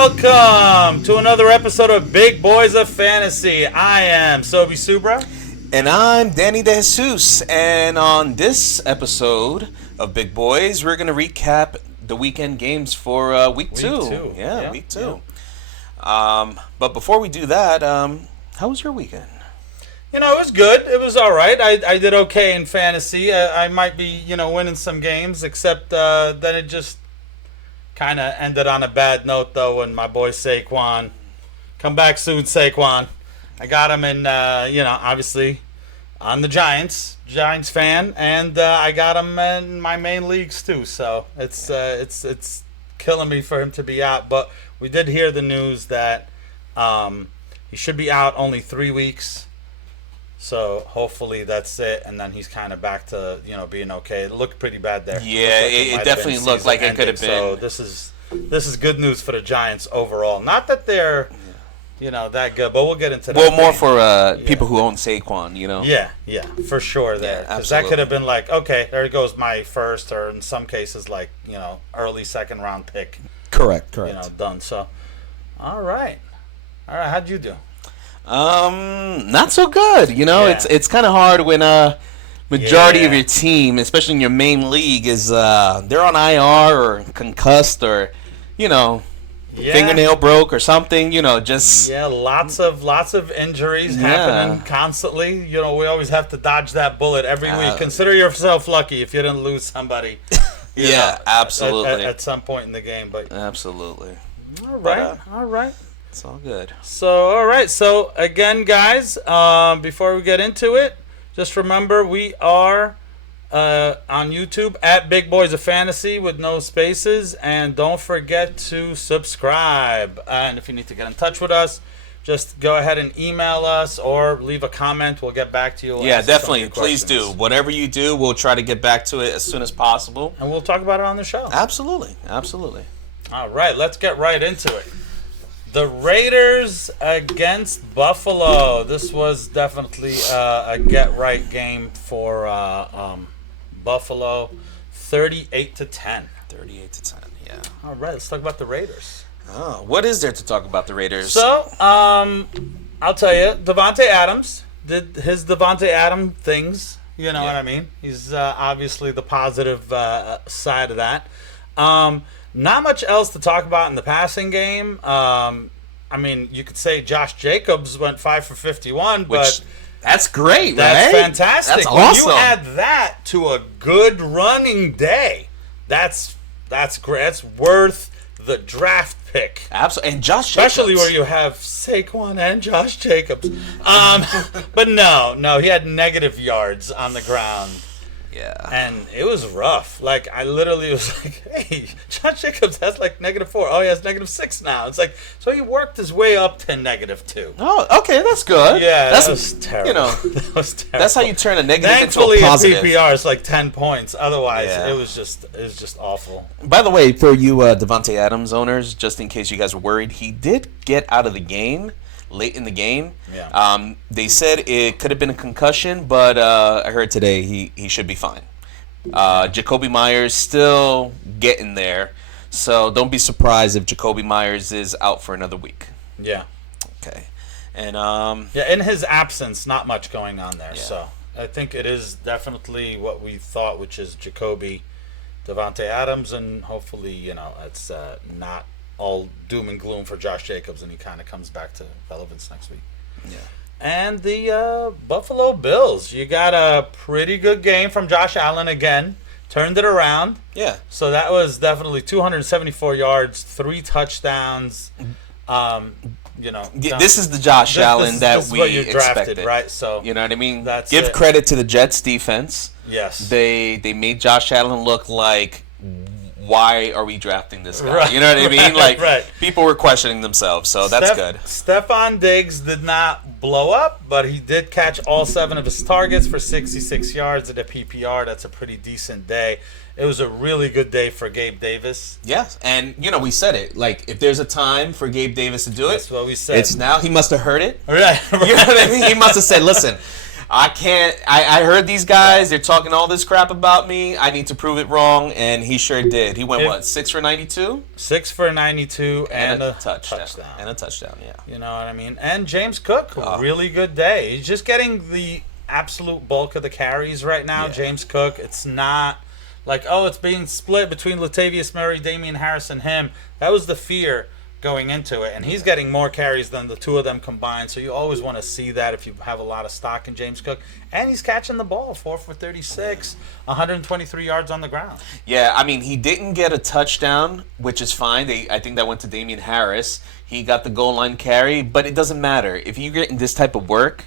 Welcome to another episode of Big Boys of Fantasy. I am Sobi Subra. And I'm Danny De Jesus. And on this episode of Big Boys, we're going to recap the weekend games for week two. Yeah, week two. Yeah. But before we do that, how was your weekend? You know, it was good. It was all right. I did okay in fantasy. I might be, winning some games, except then it just kind of ended on a bad note, though, when my boy Saquon, come back soon, Saquon. I got him in, obviously on the Giants fan, and I got him in my main leagues too. So it's killing me for him to be out. But we did hear the news that he should be out only 3 weeks. So hopefully that's it, and then he's kind of back to being okay. It looked pretty bad there. Yeah, it definitely looked like it could have been. So this is good news for the Giants overall. Not that they're that good, but we'll get into that. Well, more for people who own Saquon, Yeah, for sure there. Because that could have been like, okay, there goes my first, or in some cases like early second round pick. Correct. Done. So, all right. How'd you do? Not so good. It's kind of hard when majority of your team, especially in your main league, is they're on IR or concussed or fingernail broke or something. Lots of injuries happening constantly. We always have to dodge that bullet every week. Consider yourself lucky if you didn't lose somebody. Absolutely. At some point in the game, but absolutely. All right. It's all good. So again, guys, before we get into it, just remember we are on YouTube at Big Boys of Fantasy with no spaces, and don't forget to subscribe. And if you need to get in touch with us, just go ahead and email us or leave a comment. We'll get back to you. Yeah, definitely. Please do. Whatever you do, we'll try to get back to it as soon as possible. And we'll talk about it on the show. Absolutely. All right, let's get right into it. The Raiders against Buffalo. This was definitely a get-right game for Buffalo. 38-10. 38-10, yeah. All right, let's talk about the Raiders. Oh, what is there to talk about the Raiders? So, I'll tell you, Davante Adams did his Davante Adams things. You know what I mean? He's obviously the positive side of that. Not much else to talk about in the passing game. You could say Josh Jacobs went 5 for 51, but that's great, that's right? fantastic. That's awesome. When you add that to a good running day, that's great. That's worth the draft pick. Absolutely, and Josh Jacobs, especially where you have Saquon and Josh Jacobs. But no, he had negative yards on the ground. Yeah. And it was rough. Like, I literally was like, hey, Josh Jacobs has like -4. Oh, he has -6 now. It's like, so he worked his way up to -2. Oh, okay, that's good. Yeah, that was terrible. That was terrible. That's how you turn a negative Thankfully, into a positive. in PPR, it's like 10 points. Otherwise, it was just awful. By the way, for you Davante Adams owners, just in case you guys were worried, he did get out of the game late in the game. Yeah. They said it could have been a concussion, but I heard today he should be fine. Jacoby Myers still getting there, so don't be surprised if Jacoby Myers is out for another week. Yeah. Okay. And in his absence, not much going on there. Yeah. So I think it is definitely what we thought, which is Jacoby, Davante Adams, and hopefully it's not all doom and gloom for Josh Jacobs, and he kind of comes back to relevance next week. Yeah. And the Buffalo Bills. You got a pretty good game from Josh Allen again. Turned it around. Yeah. So that was definitely 274 yards, 3 touchdowns. This is the Josh Allen that we what you drafted, expected, right? So you know what I mean. That's Give credit to the Jets defense. Yes. They made Josh Allen look like, why are we drafting this guy? Right, You know what I mean? right. People were questioning themselves, so that's good. Stephon Diggs did not blow up, but he did catch all 7 of his targets for 66 yards at a PPR. That's a pretty decent day. It was a really good day for Gabe Davis. Yes, and we said it. Like, if there's a time for Gabe Davis to do it, that's what we said. It's now. He must have heard it. Right. You know what I mean? He must have said, listen, I can't. I heard these guys. They're talking all this crap about me. I need to prove it wrong, and he sure did. He went 6 for 92? 6 for 92 and a touchdown. And a touchdown, yeah. You know what I mean? And James Cook, really good day. He's just getting the absolute bulk of the carries right now. Yeah. James Cook, it's not like, it's being split between Latavius Murray, Damian Harris, and him. That was the fear going into it, and he's getting more carries than the two of them combined, so you always want to see that if you have a lot of stock in James Cook. And he's catching the ball, 4 for 36, 123 yards on the ground. Yeah, I mean, he didn't get a touchdown, which is fine. I think that went to Damian Harris. He got the goal line carry, but it doesn't matter. If you're getting this type of work,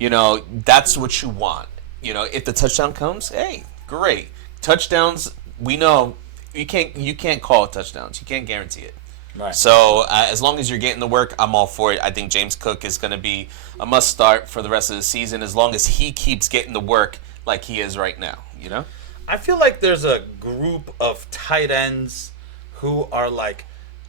that's what you want. If the touchdown comes, hey, great. Touchdowns, we know you can't call it touchdowns. You can't guarantee it. Right. So as long as you're getting the work, I'm all for it. I think James Cook is going to be a must start for the rest of the season as long as he keeps getting the work like he is right now. I feel like there's a group of tight ends who are like,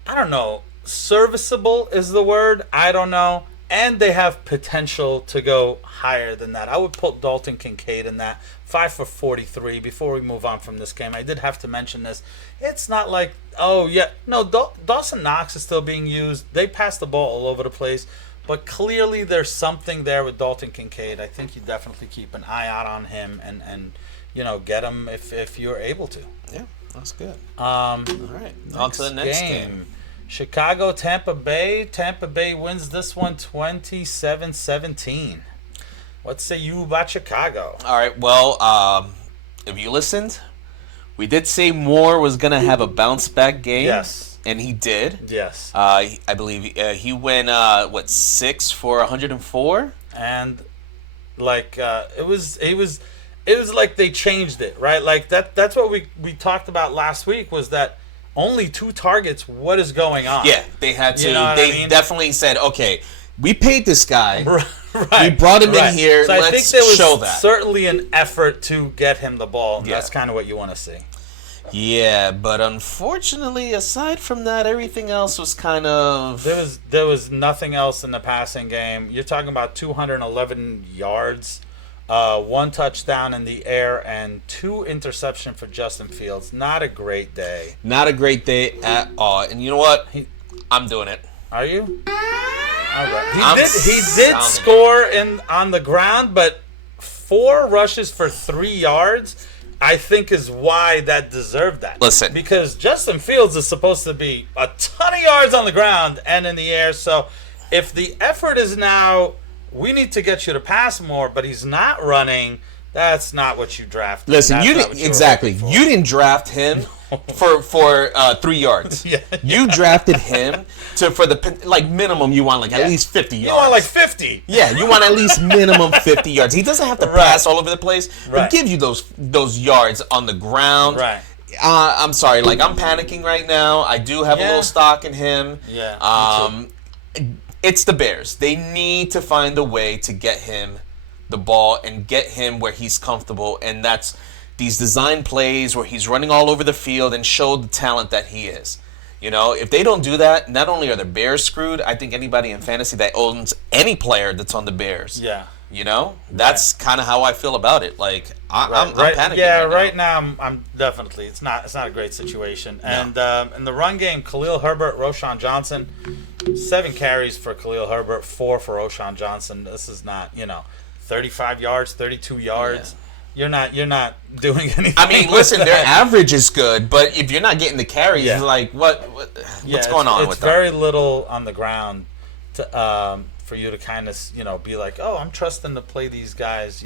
I don't know, serviceable is the word. I don't know. And they have potential to go higher than that. I would put Dalton Kincaid in that. 5 for 43. Before we move on from this game, I did have to mention this. It's not like, Dawson Knox is still being used. They pass the ball all over the place. But clearly there's something there with Dalton Kincaid. I think you definitely keep an eye out on him and get him if you're able to. Yeah, that's good. All right, on to the next game. Chicago, Tampa Bay. Tampa Bay wins this one 27-17. What say you about Chicago? All right, well, if you listened, we did say Moore was going to have a bounce-back game. Yes. And he did. Yes. I believe he went, 6 for 104? And, it was like they changed it, right? Like, that's what we talked about last week was that only 2 targets. What is going on? Yeah, they had to. Definitely said, okay, we paid this guy. Right. We brought him in here. So Let's I think there was show that. Certainly an effort to get him the ball. Yeah. That's kind of what you want to see. Yeah, but unfortunately, aside from that, everything else was kind of... There was nothing else in the passing game. You're talking about 211 yards, 1 touchdown in the air, and 2 interceptions for Justin Fields. Not a great day. Not a great day at all. And you know what? I'm doing it. Are you? All right. He did score on the ground, but 4 rushes for 3 yards, I think, is why that deserved that. Listen. Because Justin Fields is supposed to be a ton of yards on the ground and in the air. So if the effort is now, we need to get you to pass more, but he's not running, that's not what you drafted. Listen, you didn't draft him for 3 yards. Yeah. You drafted him for the minimum. You want at least 50 yards. You want 50. Yeah, you want at least minimum 50 yards. He doesn't have to pass all over the place, but give you those yards on the ground. Right. I'm sorry, I'm panicking right now. I do have a little stock in him. Yeah. It's the Bears. They need to find a way to get him the ball and get him where he's comfortable, and that's these design plays where he's running all over the field and show the talent that he is. If they don't do that, not only are the Bears screwed, I think anybody in fantasy that owns any player that's on the Bears. Yeah. That's kind of how I feel about it. I'm panicking. Yeah, right now I'm definitely. It's not a great situation. No. And in the run game, Khalil Herbert, Roschon Johnson, 7 carries for Khalil Herbert, 4 for Roschon Johnson. This is not 35 yards, 32 yards. Yeah. You're not doing anything. I mean, listen, their average is good, but if you're not getting the carries, what's going on with them? It's very little on the ground for you to kind of, be like, oh, I'm trusting to play these guys,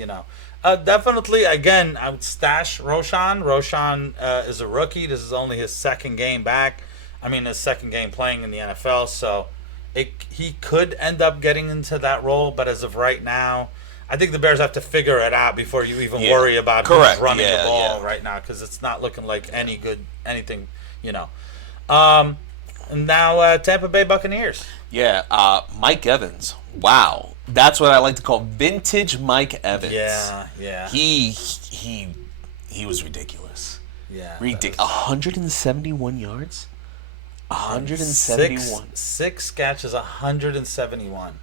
Definitely, again, I would stash Roschon. Roschon is a rookie. This is only his second game back. His second game playing in the NFL, so he could end up getting into that role, but as of right now, I think the Bears have to figure it out before you even worry about who's running the ball right now, because it's not looking like anything. And now Tampa Bay Buccaneers. Yeah, Mike Evans. Wow, that's what I like to call vintage Mike Evans. Yeah. He was ridiculous. Yeah, 171 yards. 171. 6 catches, 171.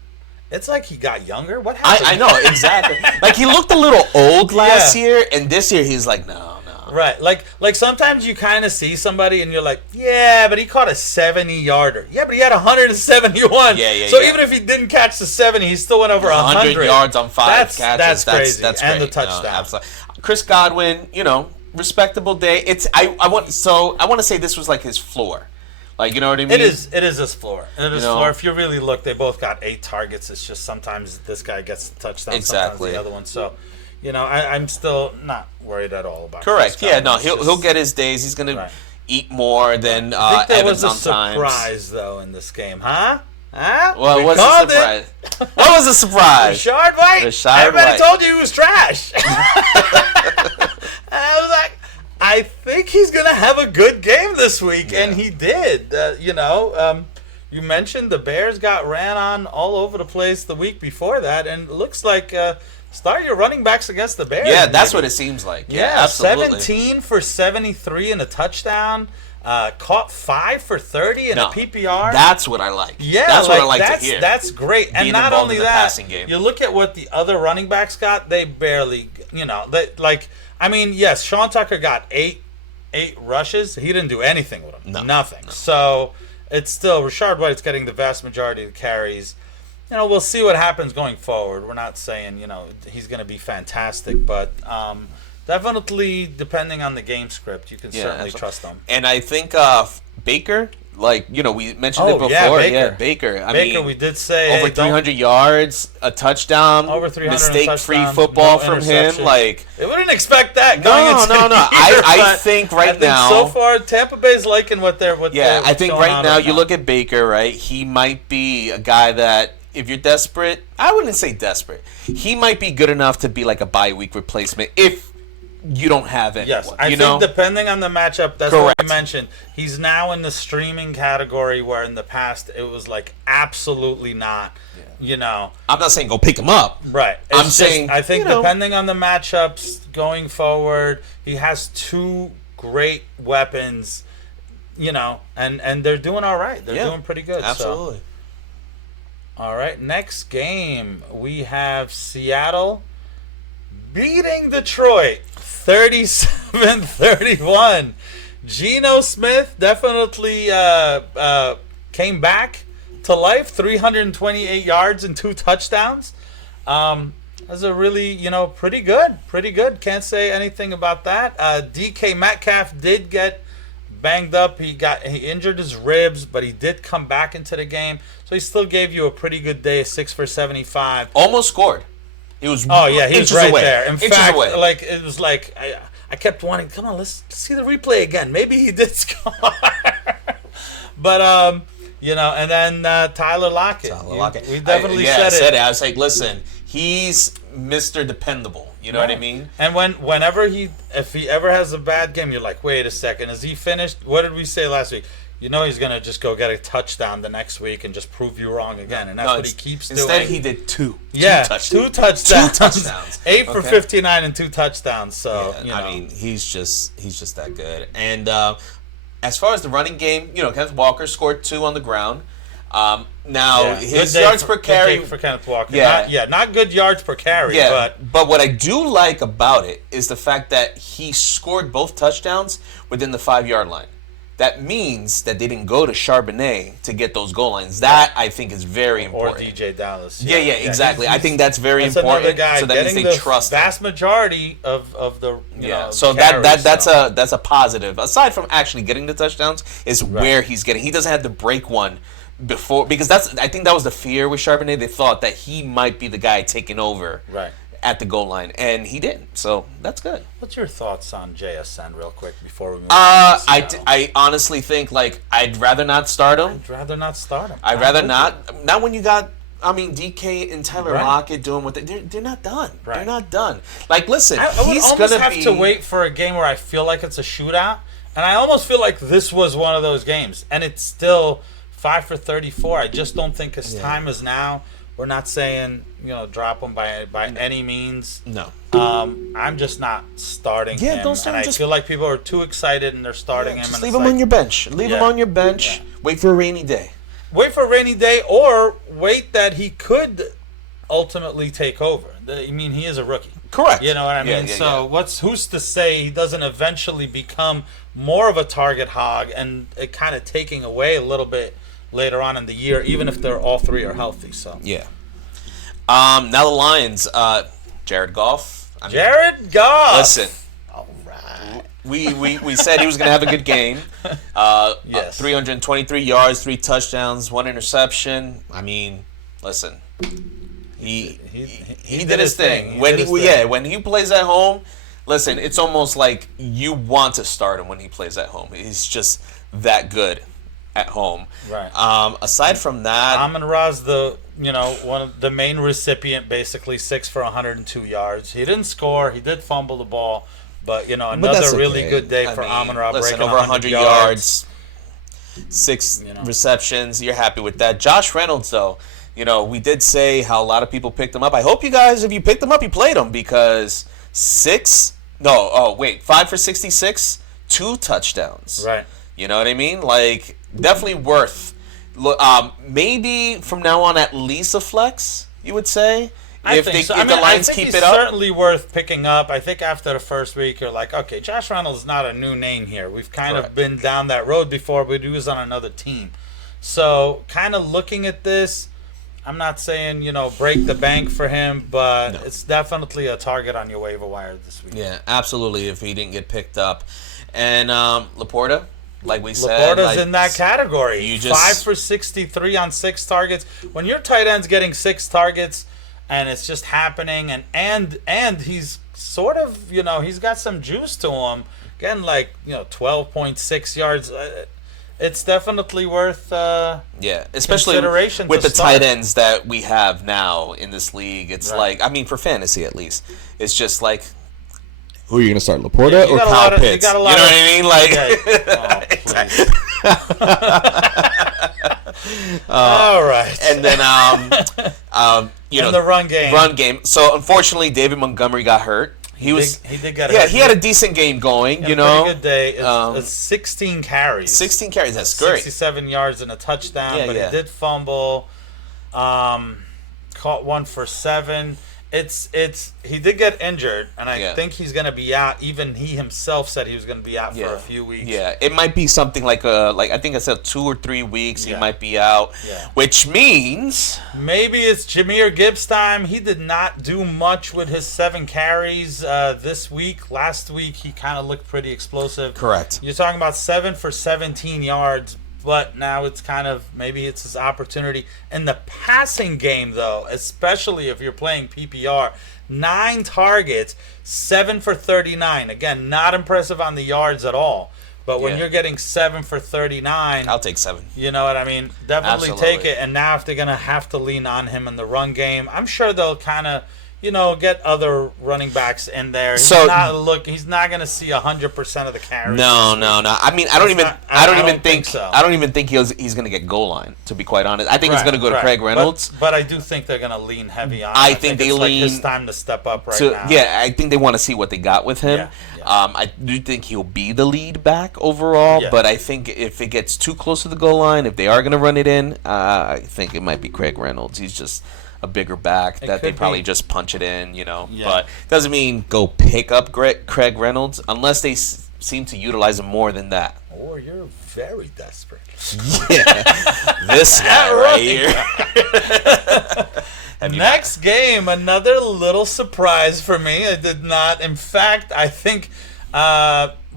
It's like he got younger. What happened? I know, exactly. Like, he looked a little old last year, and this year he's like, no. Right. Like sometimes you kind of see somebody and you're like, yeah, but he caught a 70-yarder. Yeah, but he had 171. Yeah. So even if he didn't catch the 70, he still went over 100 yards on 5 catches. That's crazy. That's and great. the touchdown. No, absolutely. Chris Godwin, respectable day. I want to say this was like his floor. Like, you know what I mean? It is his floor. Floor. If you really look, they both got 8 targets. It's just sometimes this guy gets the touchdown, sometimes the other one. So, I'm still not worried at all about. Correct. Yeah. No. He'll get his days. He's gonna eat more than Evans on times. There was a surprise though in this game, huh? Well, what's the surprise? What was the surprise? Rashard White. Everybody told you he was trash. I was like, I think he's gonna have a good game this week, and he did. You mentioned the Bears got ran on all over the place the week before that, and it looks like. Start your running backs against the Bears. Yeah, that's what it seems like. Yeah, absolutely. 17 for 73 and a touchdown. Caught 5 for 30 in a PPR. That's what I like. Yeah, that's what I like to hear. That's great. And not only that, you look at what the other running backs got. They barely, yes, Sean Tucker got eight rushes. He didn't do anything with them. Nothing. No. So it's still Rashard White's getting the vast majority of the carries. We'll see what happens going forward. We're not saying, he's going to be fantastic, but definitely depending on the game script, you can certainly trust him. And I think Baker, we mentioned it before. Baker. I mean, we did say over 300 yards, a touchdown, over 300 mistake-free football from him. Like, they wouldn't expect that. No. I think right now. So far, Tampa Bay's liking what they're. I think right now you look at Baker, right? He might be a guy that. If you're desperate, I wouldn't say desperate. He might be good enough to be like a bye week replacement if you don't have anyone. Yes, I think depending on the matchup, that's what you mentioned. He's now in the streaming category where in the past it was like absolutely not. Yeah. I'm not saying go pick him up. Right. I'm saying I think depending on the matchups going forward, he has 2 great weapons. And they're doing all right. They're doing pretty good. Absolutely. So. All right, next game, we have Seattle beating Detroit 37-31. Geno Smith definitely came back to life, 328 yards and 2 touchdowns. That's a really, pretty good. Can't say anything about that. DK Metcalf did get banged up. He injured his ribs, but he did come back into the game. So he still gave you a pretty good day, 6 for 75. Almost scored. He was he was right there. In fact, it was like I kept wanting, come on, let's see the replay again. Maybe he did score. But and then Tyler Lockett. We definitely said it. I was like, listen, he's Mr. Dependable. You know what I mean? And whenever if he ever has a bad game, you're like, wait a second, is he finished? What did we say last week? He's going to just go get a touchdown the next week and just prove you wrong again. And that's what he keeps doing. Instead, he did 2. Yeah, 2 touchdowns. 2 touchdowns. 8 for 59 and 2 touchdowns. So, I mean, he's just that good. And as far as the running game, Kenneth Walker scored 2 on the ground. His yards per carry for Kenneth Walker. Yeah, not good yards per carry. Yeah, but what I do like about it is the fact that he scored both touchdowns within the 5-yard line. That means that they didn't go to Charbonnet to get those goal lines. That, I think, is very important. Or DJ Dallas. Yeah, exactly. I think that's very important. Guy so that means they trust the vast majority of the So that's a positive. Aside from actually getting the touchdowns, is where he's getting. He doesn't have to break one before, because I think that was the fear with Charbonnet. They thought that he might be the guy taking over. Right. At the goal line, and he didn't. So that's good. What's your thoughts on JSN, real quick, before we move on? I honestly think I'd rather not start him. I'd rather not. Not when you got DK and Tyler Lockett doing what they're not done. Right. They're not done. Like, listen, he's gonna have to wait for a game where I feel like it's a shootout, and I almost feel like this was one of those games, and it's still 5 for 34. I just don't think his time is now. We're not saying, drop him by any means. No. I'm just not starting him. Don't start him. I feel like people are too excited and they're starting him. Just leave him on your bench. Leave him on your bench. Yeah. Wait for a rainy day. Or wait that he could ultimately take over. I mean, he is a rookie. Correct. You know what I mean? Who's to say he doesn't eventually become more of a target hog and it kind of taking away a little bit later on in the year, even if they're all three are healthy. So yeah. Now the Lions, Jared Goff. Jared Goff. Listen. All right. We said he was going to have a good game. Yes. 323 yards, 3 touchdowns, 1 interception. I mean, listen. He did his thing. When he plays at home, listen, it's almost like you want to start him when he plays at home. He's just that good at home. Right. Aside from that, Amon-Ra's one of the main recipient, basically 6 for 102 yards. He didn't score. He did fumble the ball, but another really good day for Amon-Ra. Listen, over 100 yards, 6 receptions. You're happy with that. Josh Reynolds, though. We did say how a lot of people picked him up. I hope you guys, if you picked him up, you played him because 5 for 66, 2 touchdowns. Right. You know what I mean? Like, definitely worth. Maybe from now on, at least a flex, you would say? If the Lions keep it up? Certainly worth picking up. I think after the first week, you're like, okay, Josh Reynolds is not a new name here. We've kind of been down that road before, but he was on another team. So, kind of looking at this, I'm not saying, break the bank for him, but it's definitely a target on your waiver wire this week. Yeah, absolutely, if he didn't get picked up. And Laporta, like we said. Laporta's in that category. 5 for 63 on 6 targets. When your tight end's getting 6 targets and it's just happening, and he's sort of, he's got some juice to him, getting 12.6 yards. It's definitely worth especially consideration with the start. tight ends that we have now in this league. It's for fantasy at least, it's just like, who are you going to start, Laporta or Kyle Pitts? You know what I mean? All right. And then the run game. Run game. So unfortunately, David Montgomery got hurt. He did get hurt. He had a decent game going. Pretty good day. It's 16 carries. 16 carries. That's great. 67 yards and a touchdown. He did fumble. Caught 1 for 7. He did get injured, and I think he's going to be out. Even he himself said he was going to be out for a few weeks. Yeah, it might be something like I think I said 2 or 3 weeks. He might be out, which means maybe it's Jahmyr Gibbs time. He did not do much with his 7 carries this week. Last week he kind of looked pretty explosive. Correct. You're talking about 7 for 17 yards. But now it's maybe it's his opportunity. In the passing game, though, especially if you're playing PPR, 9 targets, 7 for 39. Again, not impressive on the yards at all. But when you're getting 7 for 39... I'll take 7. You know what I mean? Definitely take it. And now if they're going to have to lean on him in the run game, I'm sure they'll kind of... get other running backs in there. He's not going to see 100% of the carries. No. I mean, I don't even think he's going to get goal line, to be quite honest. I think he's going to go to Craig Reynolds. But I do think they're going to lean heavy on him. I think they lean. It's time to step up now. Yeah, I think they want to see what they got with him. Yeah. I do think he'll be the lead back overall, but I think if it gets too close to the goal line, if they are going to run it in, I think it might be Craig Reynolds. He's just a bigger back that they probably just punch it in, But doesn't mean go pick up Craig Reynolds unless they seem to utilize him more than that. Or you're very desperate. Yeah, this guy right here. Next game, another little surprise for me. I did not. In fact, I think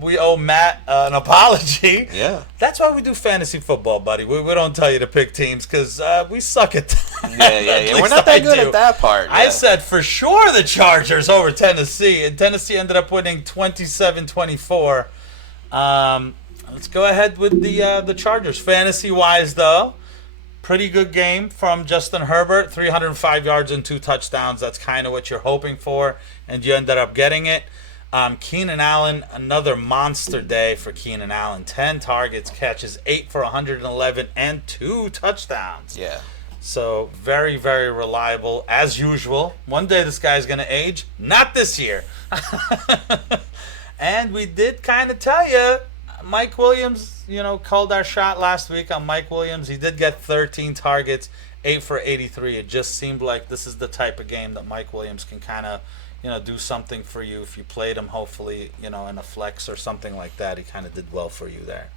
we owe Matt an apology. Yeah. That's why we do fantasy football, buddy. We don't tell you to pick teams because we suck at that. Yeah. We're not that good at that part. Yeah. I said for sure the Chargers over Tennessee, and Tennessee ended up winning 27-24. Let's go ahead with the Chargers. Fantasy-wise, though, pretty good game from Justin Herbert, 305 yards and 2 touchdowns. That's kind of what you're hoping for, and you ended up getting it. Keenan Allen, another monster day for Keenan Allen. 10 targets, catches 8 for 111, and 2 touchdowns. Yeah. So very, very reliable, as usual. One day this guy's going to age. Not this year. And we did kind of tell you, Mike Williams, called our shot last week on Mike Williams. He did get 13 targets, 8 for 83. It just seemed like this is the type of game that Mike Williams can kind of, do something for you if you played him. Hopefully, in a flex or something like that. He kind of did well for you there.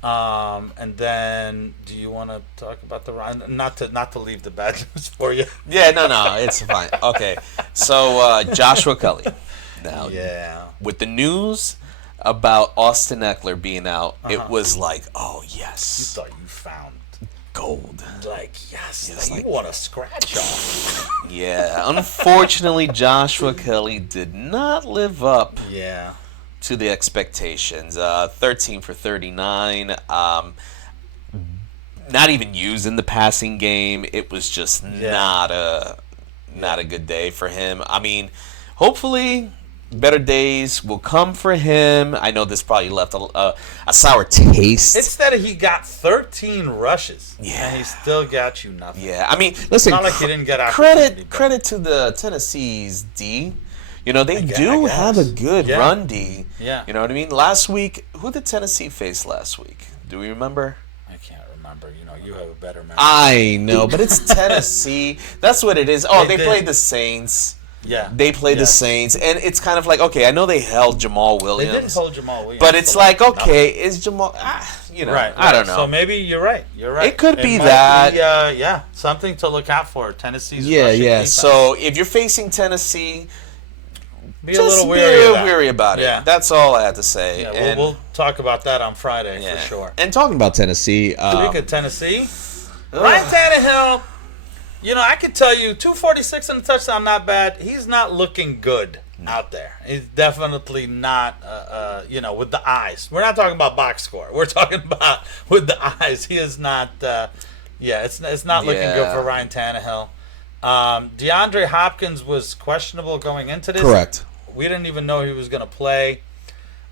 And then, do you want to talk about the run? Not to leave the bad news for you. Yeah, no, it's fine. Okay, so Joshua Kelly. Now, with the news about Austin Eckler being out, it was like, oh yes, you thought you found gold. Like yes, you want to scratch off. Yeah, unfortunately, Joshua Kelly did not live up. Yeah. To the expectations. 13 for 39. Not even used in the passing game. It was just not a good day for him. I mean, hopefully better days will come for him. I know this probably left a sour taste. It's that he got 13 rushes. And he still got you nothing. Yeah, I mean, listen, it's not like he didn't get credit to the Tennessee's D. They do have a good run D. Yeah. You know what I mean? Last week, who did Tennessee face last week? Do we remember? I can't remember. You have a better memory. I know, but it's Tennessee. That's what it is. Oh, they played the Saints. Yeah. They played the Saints. And it's kind of like, okay, I know they held Jamal Williams. They did hold Jamal Williams. But it's like, okay, is Jamal... right. I don't know. So maybe you're right. It could be that. Something to look out for. Tennessee's rushing defense. So if you're facing Tennessee... Be a little weary about it. Yeah. That's all I had to say. Yeah, we'll talk about that on Friday for sure. And talking about Tennessee. Speaking of Tennessee, Ryan Tannehill, I could tell you 246 and a touchdown, not bad. He's not looking good out there. He's definitely not, with the eyes. We're not talking about box score. We're talking about with the eyes. He is not, it's not looking good for Ryan Tannehill. DeAndre Hopkins was questionable going into this. Correct. We didn't even know he was going to play.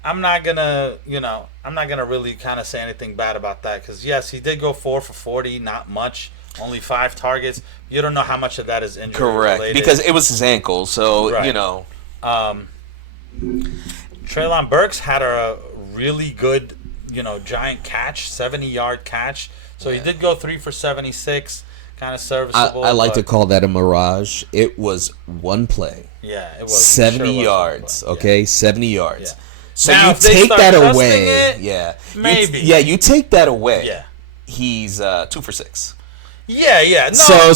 I'm not gonna really kind of say anything bad about that because yes, he did go 4 for 40, not much, only 5 targets. You don't know how much of that is injury related. Because it was his ankle, so Treylon Burks had a really good, giant catch, 70-yard catch. So he did go 3 for 76. Kind of serviceable. I like to call that a mirage. It was one play. Yeah, it was 70 yards. Okay, 70 yards. Yeah. So now, you take that away. Maybe. You take that away. Yeah. He's 2 for 6. Yeah. So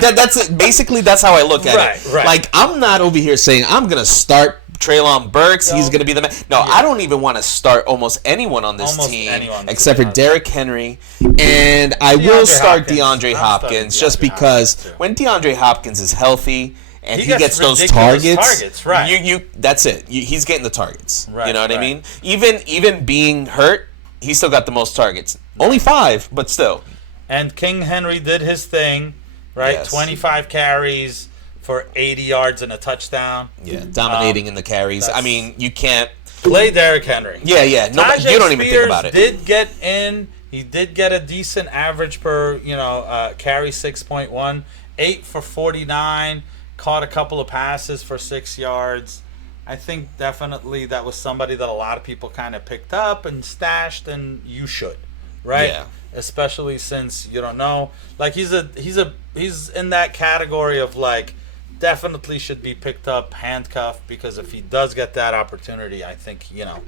No, that's basically that's how I look at it. Right. Like I'm not over here saying I'm gonna start Treylon Burks. He's gonna be the man. No, I don't even want to start almost anyone on this team except for Derrick Henry, and I will start DeAndre Hopkins just because when DeAndre Hopkins is healthy and he gets those targets, right? That's it. He's getting the targets. Right, you know what I mean? Even being hurt, he still got the most targets. Only 5, but still. And King Henry did his thing, right? Yes. 25 carries for 80 yards and a touchdown. Yeah, dominating in the carries. I mean, you can't play Derrick Henry. Yeah. No, you don't even think about it. Did get in. He did get a decent average per, carry 6.1, 8 for 49, caught a couple of passes for 6 yards. I think definitely that was somebody that a lot of people kind of picked up and stashed, and you should, right? Yeah. Especially since you don't know, like he's in that category of like definitely should be picked up, handcuffed, because if he does get that opportunity, I think he'll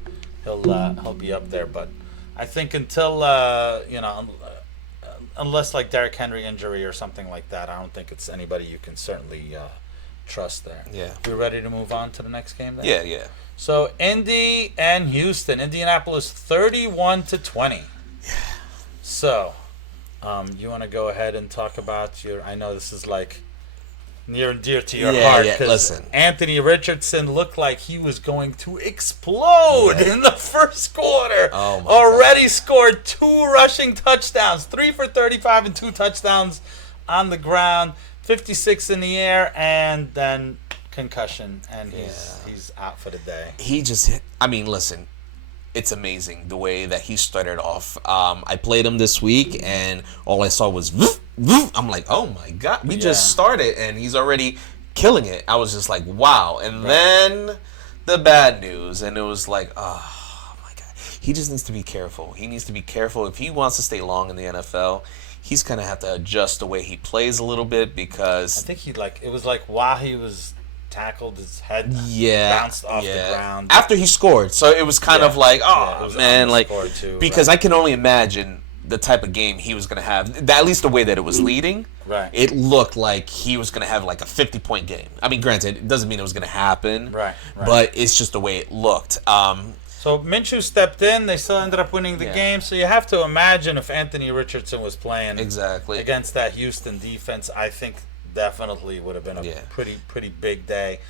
be up there. But I think until unless like Derrick Henry injury or something like that, I don't think it's anybody you can certainly trust there. Yeah. We ready to move on to the next game then? Yeah. So Indy and Houston, Indianapolis 31-20. Yeah. So, you want to go ahead and talk about I know this is like near and dear to your heart. Yeah, listen. Anthony Richardson looked like he was going to explode in the first quarter. Oh my Already God. scored 2 rushing touchdowns, 3 for 35 and 2 touchdowns on the ground, 56 in the air, and then concussion, and he's out for the day. Listen. It's amazing the way that he started off. I played him this week, and all I saw was woof, woof. I'm like, oh my God, we just started, and he's already killing it. I was just like, wow. And then the bad news, and it was like, oh He just needs to be careful. He needs to be careful. If he wants to stay long in the NFL, he's going to have to adjust the way he plays a little bit because... I think it was like while he was tackled, his head bounced off the ground. After he scored. So it was kind of like, man, like... Too, because I can only imagine the type of game he was going to have. At least the way that it was leading. Right. It looked like he was going to have like a 50-point game. I mean, granted, it doesn't mean it was going to happen. Right. But it's just the way it looked. So Minshew stepped in. They still ended up winning the game. So you have to imagine if Anthony Richardson was playing against that Houston defense, I think definitely would have been a pretty big day.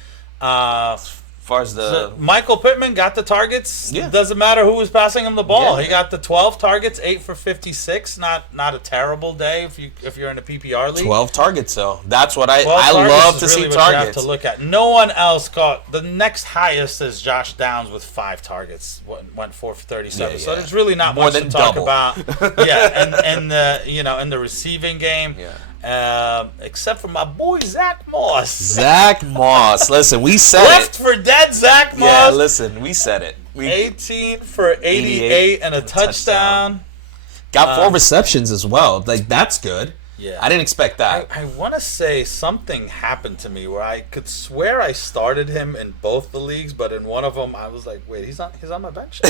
As far as Michael Pittman got the targets. Yeah. It doesn't matter who was passing him the ball. He got the 12 targets, 8 for 56. Not a terrible day if you're in a PPR league. 12 targets, though. That's what I love to see targets. You have to look at. No one else caught. The next highest is Josh Downs with 5 targets. Went 4 for 37. So there's really not more much than to talk double. about. And in the receiving game. Yeah. Except for my boy Zach Moss. Zach Moss. Listen, we said Left for dead Zach Moss. Yeah, listen, we said it. 18 for 88 and a touchdown. Got 4 receptions as well. Like, that's good. Yeah. I didn't expect that. I want to say something happened to me where I could swear I started him in both the leagues, but in one of them I was like, wait, he's on my bench.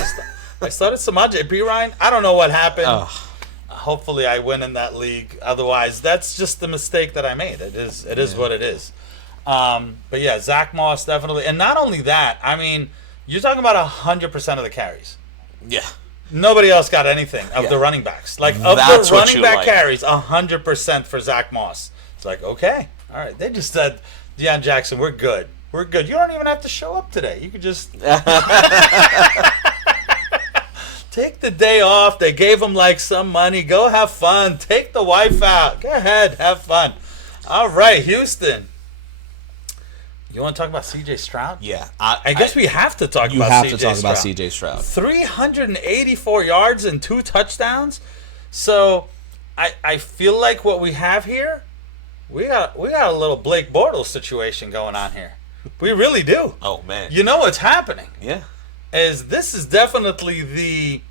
I started Samaje Perine. I don't know what happened. Hopefully I win in that league. Otherwise, that's just the mistake that I made. It is what it is. But yeah, Zach Moss definitely. And not only that, I mean, you're talking about 100% of the carries. Yeah. Nobody else got anything of the running backs. Like, of the running back carries, 100% for Zach Moss. It's like, okay, all right. They just said, Deion Jackson, we're good. We're good. You don't even have to show up today. You could just... Take the day off. They gave him like some money. Go have fun. Take the wife out. Go ahead. Have fun. All right, Houston. You want to talk about CJ Stroud? Yeah. I guess we have to talk about CJ Stroud. You have to talk about CJ Stroud. 384 yards and 2 touchdowns. So I feel like what we have here, we got a little Blake Bortles situation going on here. We really do. Oh, man. You know what's happening. Yeah. This is definitely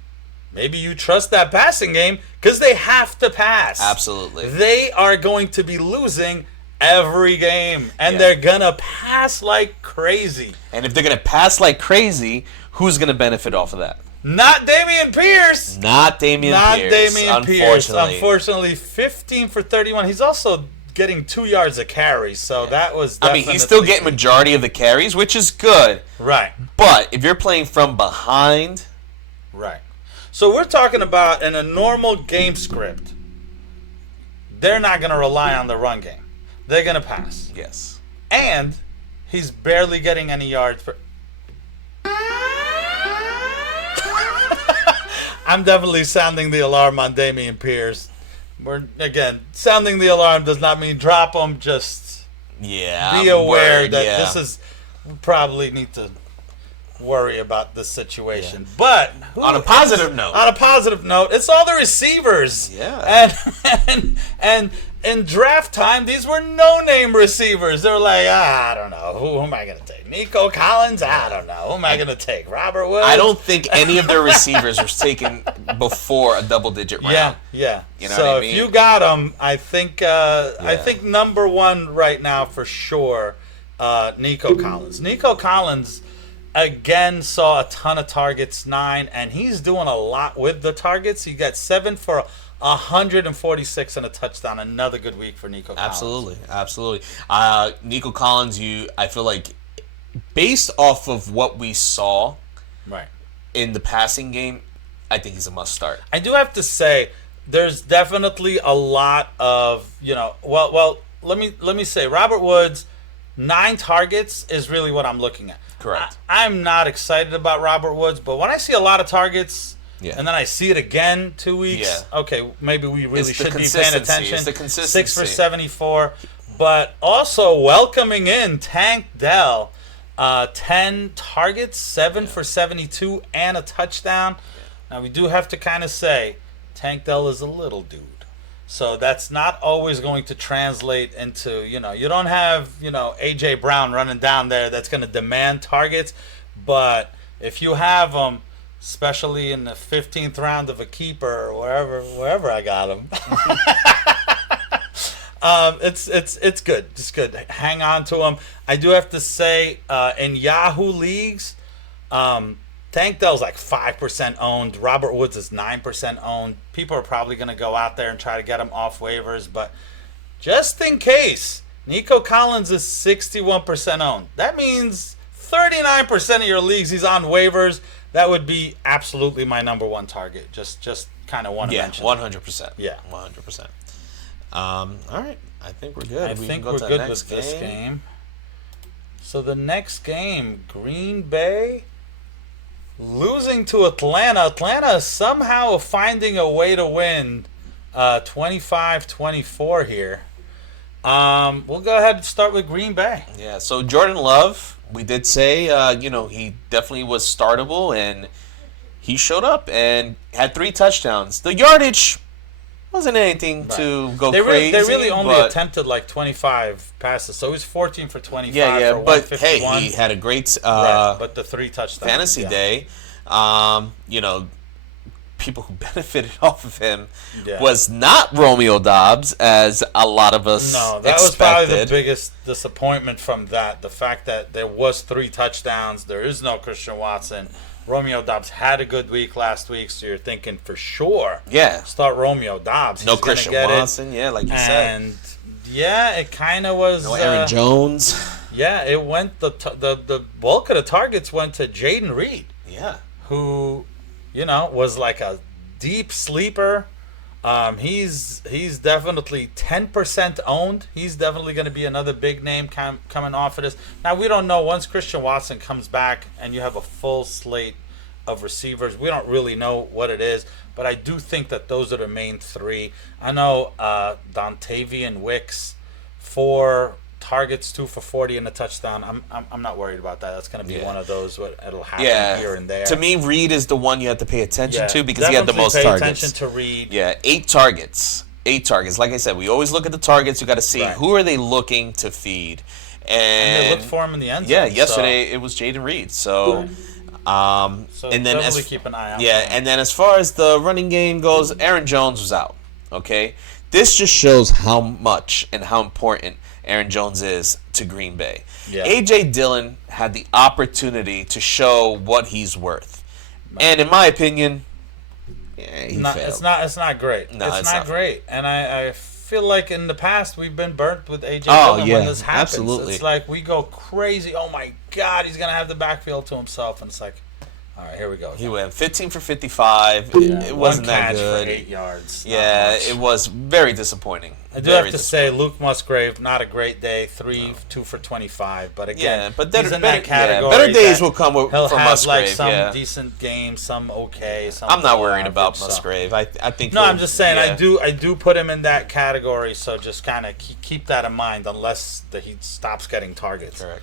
maybe you trust that passing game because they have to pass. Absolutely. They are going to be losing every game, and they're going to pass like crazy. And if they're going to pass like crazy, who's going to benefit off of that? Not Dameon Pierce. Not Dameon Pierce. Unfortunately, 15 for 31. He's also getting 2 yards a carry, so that was definitely... I mean, he's still getting majority of the carries, which is good. Right. But if you're playing from behind... Right. So we're talking about in a normal game script, they're not going to rely on the run game. They're going to pass. Yes. And he's barely getting any yards per... I'm definitely sounding the alarm on Dameon Pierce. Again, sounding the alarm does not mean drop them. Just be aware that this is... We probably need to worry about this situation. Yeah. But... On a positive note, it's all the receivers. Yeah. And in draft time, these were no-name receivers. They were like, I don't know. Who am I going to take? Nico Collins? I don't know. Who am I going to take? Robert Woods? I don't think any of their receivers was taken before a double-digit round. Yeah. You know what I mean? If you got them, I think number one right now for sure, Nico Collins. Nico Collins, again, saw a ton of targets, 9, and he's doing a lot with the targets. He got 7 for 146 and a touchdown. Another good week for Nico Collins. Absolutely. Nico Collins, I feel like, based off of what we saw in the passing game, I think he's a must start. I do have to say, there's definitely a lot of, let me say, Robert Woods, 9 targets is really what I'm looking at. Correct. I'm not excited about Robert Woods, but when I see a lot of targets and then I see it again 2 weeks, okay, maybe we really should be paying attention. It's the consistency. 6 for 74. But also welcoming in Tank Dell, 10 targets, 7 for 72, and a touchdown. Now, we do have to kind of say, Tank Dell is a little dude. So that's not always going to translate into, you don't have, A.J. Brown running down there that's going to demand targets. But if you have him, especially in the 15th round of a keeper or wherever I got him. It's good. It's good. Hang on to him. I do have to say, in Yahoo leagues, Tank Dell's like 5% owned. Robert Woods is 9% owned. People are probably going to go out there and try to get him off waivers, but just in case, Nico Collins is 61% owned. That means 39% of your leagues he's on waivers. That would be absolutely my number one target. Just kind of want to mention. 100%. Yeah, 100%. All right, I think we're good. I think we're good with this game. So the next game, Green Bay losing to Atlanta. Atlanta is somehow finding a way to win 25-24 here. We'll go ahead and start with Green Bay. Yeah, so Jordan Love, we did say, he definitely was startable, and he showed up and had 3 touchdowns. The yardage wasn't anything to go crazy. They really only attempted like 25 passes, so he was 14 for 25 for but 151. Hey, he had a great but the 3 touchdowns. Fantasy day. People who benefited off of him was not Romeo Doubs, as a lot of us No, that was probably the biggest disappointment from that. The fact that there was 3 touchdowns. There is no Christian Watson. Romeo Doubs had a good week last week, so you're thinking for sure. Yeah. Start Romeo Doubs. No Christian Watson, like you said. And it kind of was. No Aaron Jones. Yeah, it went. The bulk of the targets went to Jaden Reed. Yeah. Who, was like a deep sleeper. He's definitely 10% owned. He's definitely going to be another big name coming off of this. Now, we don't know once Christian Watson comes back and you have a full slate of receivers. We don't really know what it is, but I do think that those are the main 3. I know Dontavian Wicks, 4 targets, 2 for 40 and a touchdown. I'm not worried about that. That's going to be one of those. It'll happen here and there. To me, Reed is the one you have to pay attention to because he had the most pay targets. Attention to Reed. Yeah, 8 targets. 8 targets. Like I said, we always look at the targets. You got to see who are they looking to feed, and they look for him in the end zone. Yeah, yesterday it was Jaden Reed. So and then definitely keep an eye out. Yeah, and then as far as the running game goes, Aaron Jones was out. Okay, this just shows how much and how important Aaron Jones is to Green Bay. Yeah. A.J. Dillon had the opportunity to show what he's worth. And in my opinion, he failed. It's not great. No, it's not great. And I feel like in the past we've been burnt with A.J. Dillon when this happens. Absolutely. It's like we go crazy. Oh, my God, he's going to have the backfield to himself. And it's like, all right, here we go. He went 15 for 55. It wasn't that good. 1 catch for 8 yards. Yeah, it was very disappointing. I do have to say, Luke Musgrave, not a great day. 2 for 25. But again, he's in that category. Better days will come for Musgrave. He'll have like some decent games, some okay. Some I'm not worried about Musgrave. I think. No, I'm just saying I do put him in that category. So just kind of keep that in mind, unless he stops getting targets. Correct.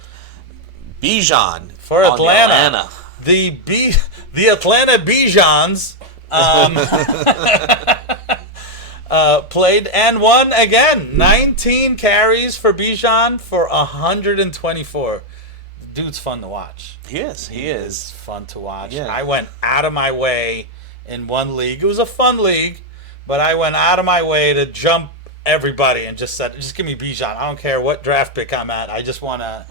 Bijan for Atlanta. The Atlanta Bijans played and won again. 19 carries for Bijan for 124. The dude's fun to watch. He is fun to watch. Yeah. I went out of my way in one league. It was a fun league, but I went out of my way to jump everybody and just said, just give me Bijan. I don't care what draft pick I'm at. I just want to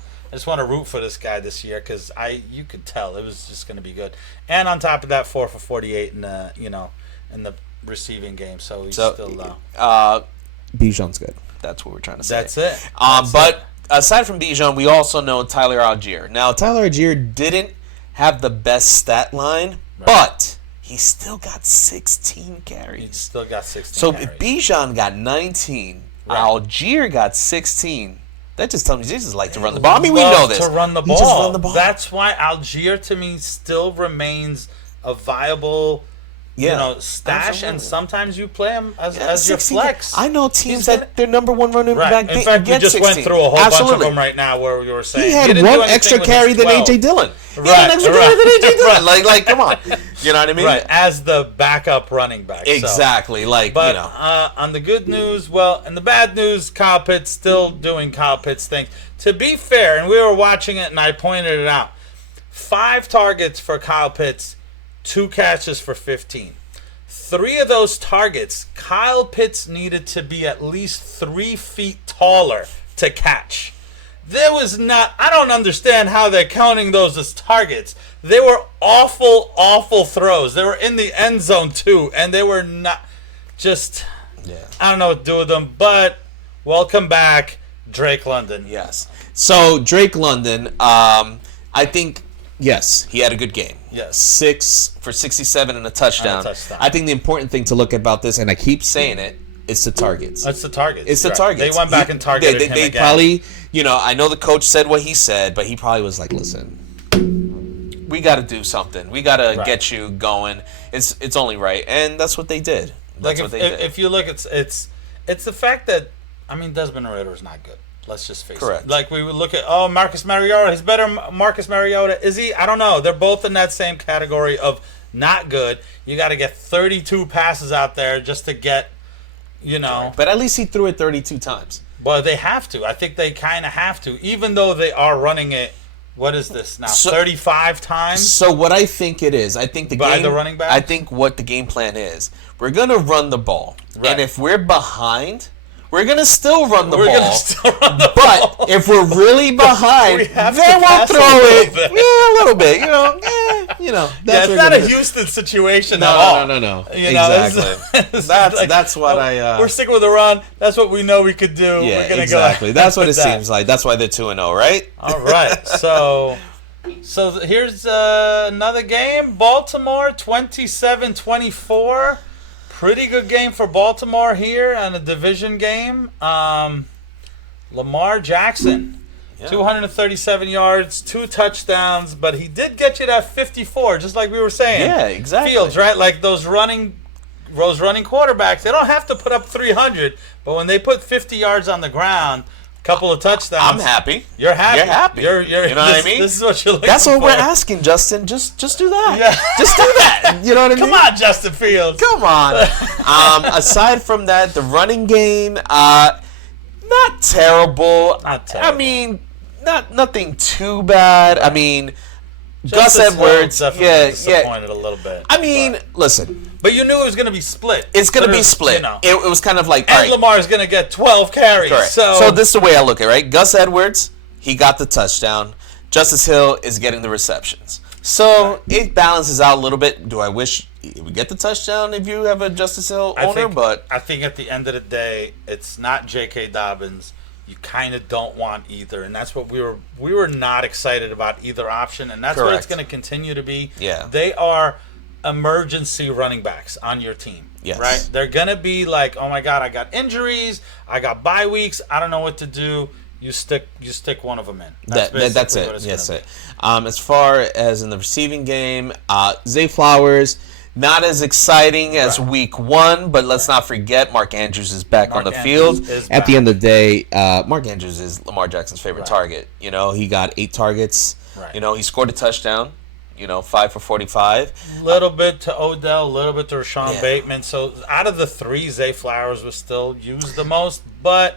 root for this guy this year because you could tell it was just going to be good. And on top of that, 4 for 48 in the receiving game. So he's still Bijan's good. That's what we're trying to say. That's it. But aside from Bijan, we also know Tyler Algier. Now, Tyler Algier didn't have the best stat line, but he still got 16 carries. He still got 16 So carries. if Bijan got 19, Algier got 16. That just tells me Jesus like to run the ball. I mean, we know this. To run the ball. He just run the ball. That's why Algier to me still remains a viable, stash. Absolutely. And sometimes you play him as your flex. I know teams that their number one running back. In fact, we just 16. went through a whole bunch of them right now where we were saying he had one extra carry than A.J. Dillon. He had an extra carry than A.J. Dillon. Like, come on. You know what I mean? Right, as the backup running back. Exactly. So. On the good news, and the bad news, Kyle Pitts still doing Kyle Pitts things. To be fair, and we were watching it and I pointed it out, 5 targets for Kyle Pitts 2 catches for 15. 3 of those targets, Kyle Pitts needed to be at least 3 feet taller to catch. There was not, I don't understand how they're counting those as targets. They were awful, awful throws. They were in the end zone too, and they were not just, I don't know what to do with them, but welcome back, Drake London. Yes. So, Drake London, I think, yes, he had a good game. Yes. 6 for 67 and a touchdown. I think the important thing to look about this, and I keep saying it, it's the targets. It's the targets. It's the targets. They went back and targeted him they again. Probably, I know the coach said what he said, but he probably was like, listen, we got to do something. We got to get you going. It's only right. And that's what they did. If you look, it's the fact that, Desmond Ridder is not good. Let's just face it. Like, we would look at, Marcus Mariota. He's better Marcus Mariota. Is he? I don't know. They're both in that same category of not good. You got to get 32 passes out there just to get, But at least he threw it 32 times. Well, they have to. I think they kind of have to. Even though they are running it, what is this now, 35 times? So what I think it is, I think the running backs? I think what the game plan is, we're going to run the ball. Right. And if we're behind, we're going to still run the ball. But if we're really behind, then we'll throw it. A little bit. It's not a Houston situation at all. No. Exactly. That's what we're sticking with the run. That's what we know we could do. Yeah, we're gonna exactly. That's what it seems like. That's why they're 2-0, right? All right. So here's another game. Baltimore 27-24. Pretty good game for Baltimore here and a division game. Lamar Jackson, 237 yards, 2 touchdowns, but he did get you that 54, just like we were saying. Yeah, exactly. Fields, right? Like those running quarterbacks, they don't have to put up 300, but when they put 50 yards on the ground, couple of touchdowns. I'm happy. You're happy. You're happy. You know what I mean? This is what you're looking for. That's what we're asking, Justin. Just do that. Yeah. Just do that. You know what I mean? Come on, Justin Fields. Come on. Aside from that, the running game, not terrible. Not terrible. Nothing too bad. Gus Edwards, disappointed a little bit. Listen. But you knew it was going to be split. It's going to be split. It was kind of like, and Lamar's going to get 12 carries. Correct. So this is the way I look at it, right? Gus Edwards, he got the touchdown. Justice Hill is getting the receptions. So it balances out a little bit. Do I wish we get the touchdown if you have a Justice Hill owner? But I think at the end of the day, it's not J.K. Dobbins. You kind of don't want either, and that's what we were not excited about either option, and that's what it's going to continue to be. Yeah, they are emergency running backs on your team. Yes. Right? They're going to be like, oh my God, I got injuries, I got bye weeks, I don't know what to do. You stick one of them in. That's it. Yes, it. As far as in the receiving game, Zay Flowers, not as exciting as week 1, but let's not forget Mark Andrews is back on the field. At the end of the day, Mark Andrews is Lamar Jackson's favorite target. He got 8 targets. Right. He scored a touchdown. 5 for 45. A little bit to Odell, a little bit to Rashawn Bateman. So out of the 3, Zay Flowers was still used the most. But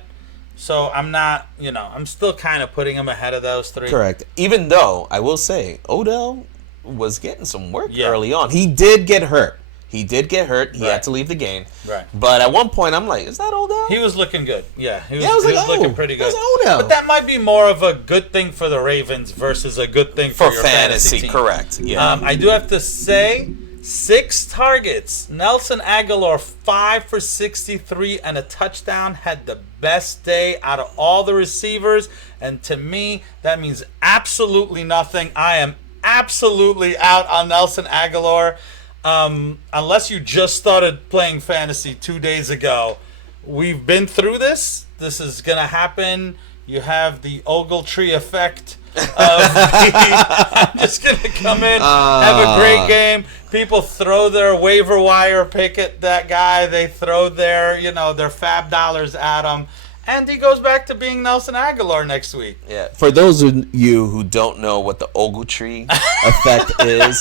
so I'm not, I'm still kind of putting him ahead of those 3. Correct. Even though I will say Odell was getting some work early on. He did get hurt. He had to leave the game. Right. But at one point, I'm like, is that Odell? He was looking good. Yeah. He was looking pretty good. That's Odell. But that might be more of a good thing for the Ravens versus a good thing for your fantasy team. Correct. Yeah. I do have to say, 6 targets. Nelson Aguilar, 5 for 63 and a touchdown. Had the best day out of all the receivers. And to me, that means absolutely nothing. I am absolutely out on Nelson Aguilar. Unless you just started playing fantasy 2 days ago. We've been through this. This is going to happen. You have the Ogletree effect. I'm just going to come in, have a great game. People throw their waiver wire pick at that guy. They throw their, their fab dollars at him. And he goes back to being Nelson Aguilar next week. Yeah. For those of you who don't know what the Ogletree effect is,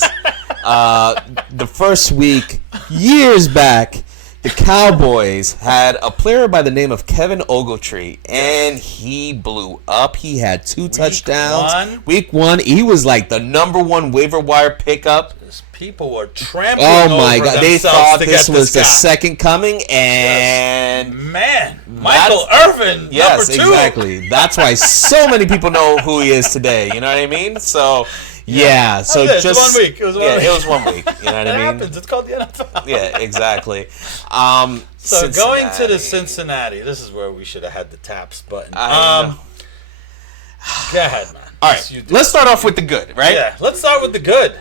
the first week, years back, the Cowboys had a player by the name of Kevin Ogletree, and he blew up. He had 2 touchdowns. Week 1, he was like the number 1 waiver wire pickup. people were trampling over my God. They themselves thought to this get was the guy. second coming, and Michael Irvin, yes, number 2. exactly. That's why so many people know who he is today. You know what I mean? So yeah. So just just 1 week. It was 1 week. It was 1 week. You know what I mean? Happens. It's called the NFL. Yeah, exactly. So going to the Cincinnati, this is where we should have had the taps button. Go ahead, man. All right, let's start off with the good, right? Yeah, let's start with the good.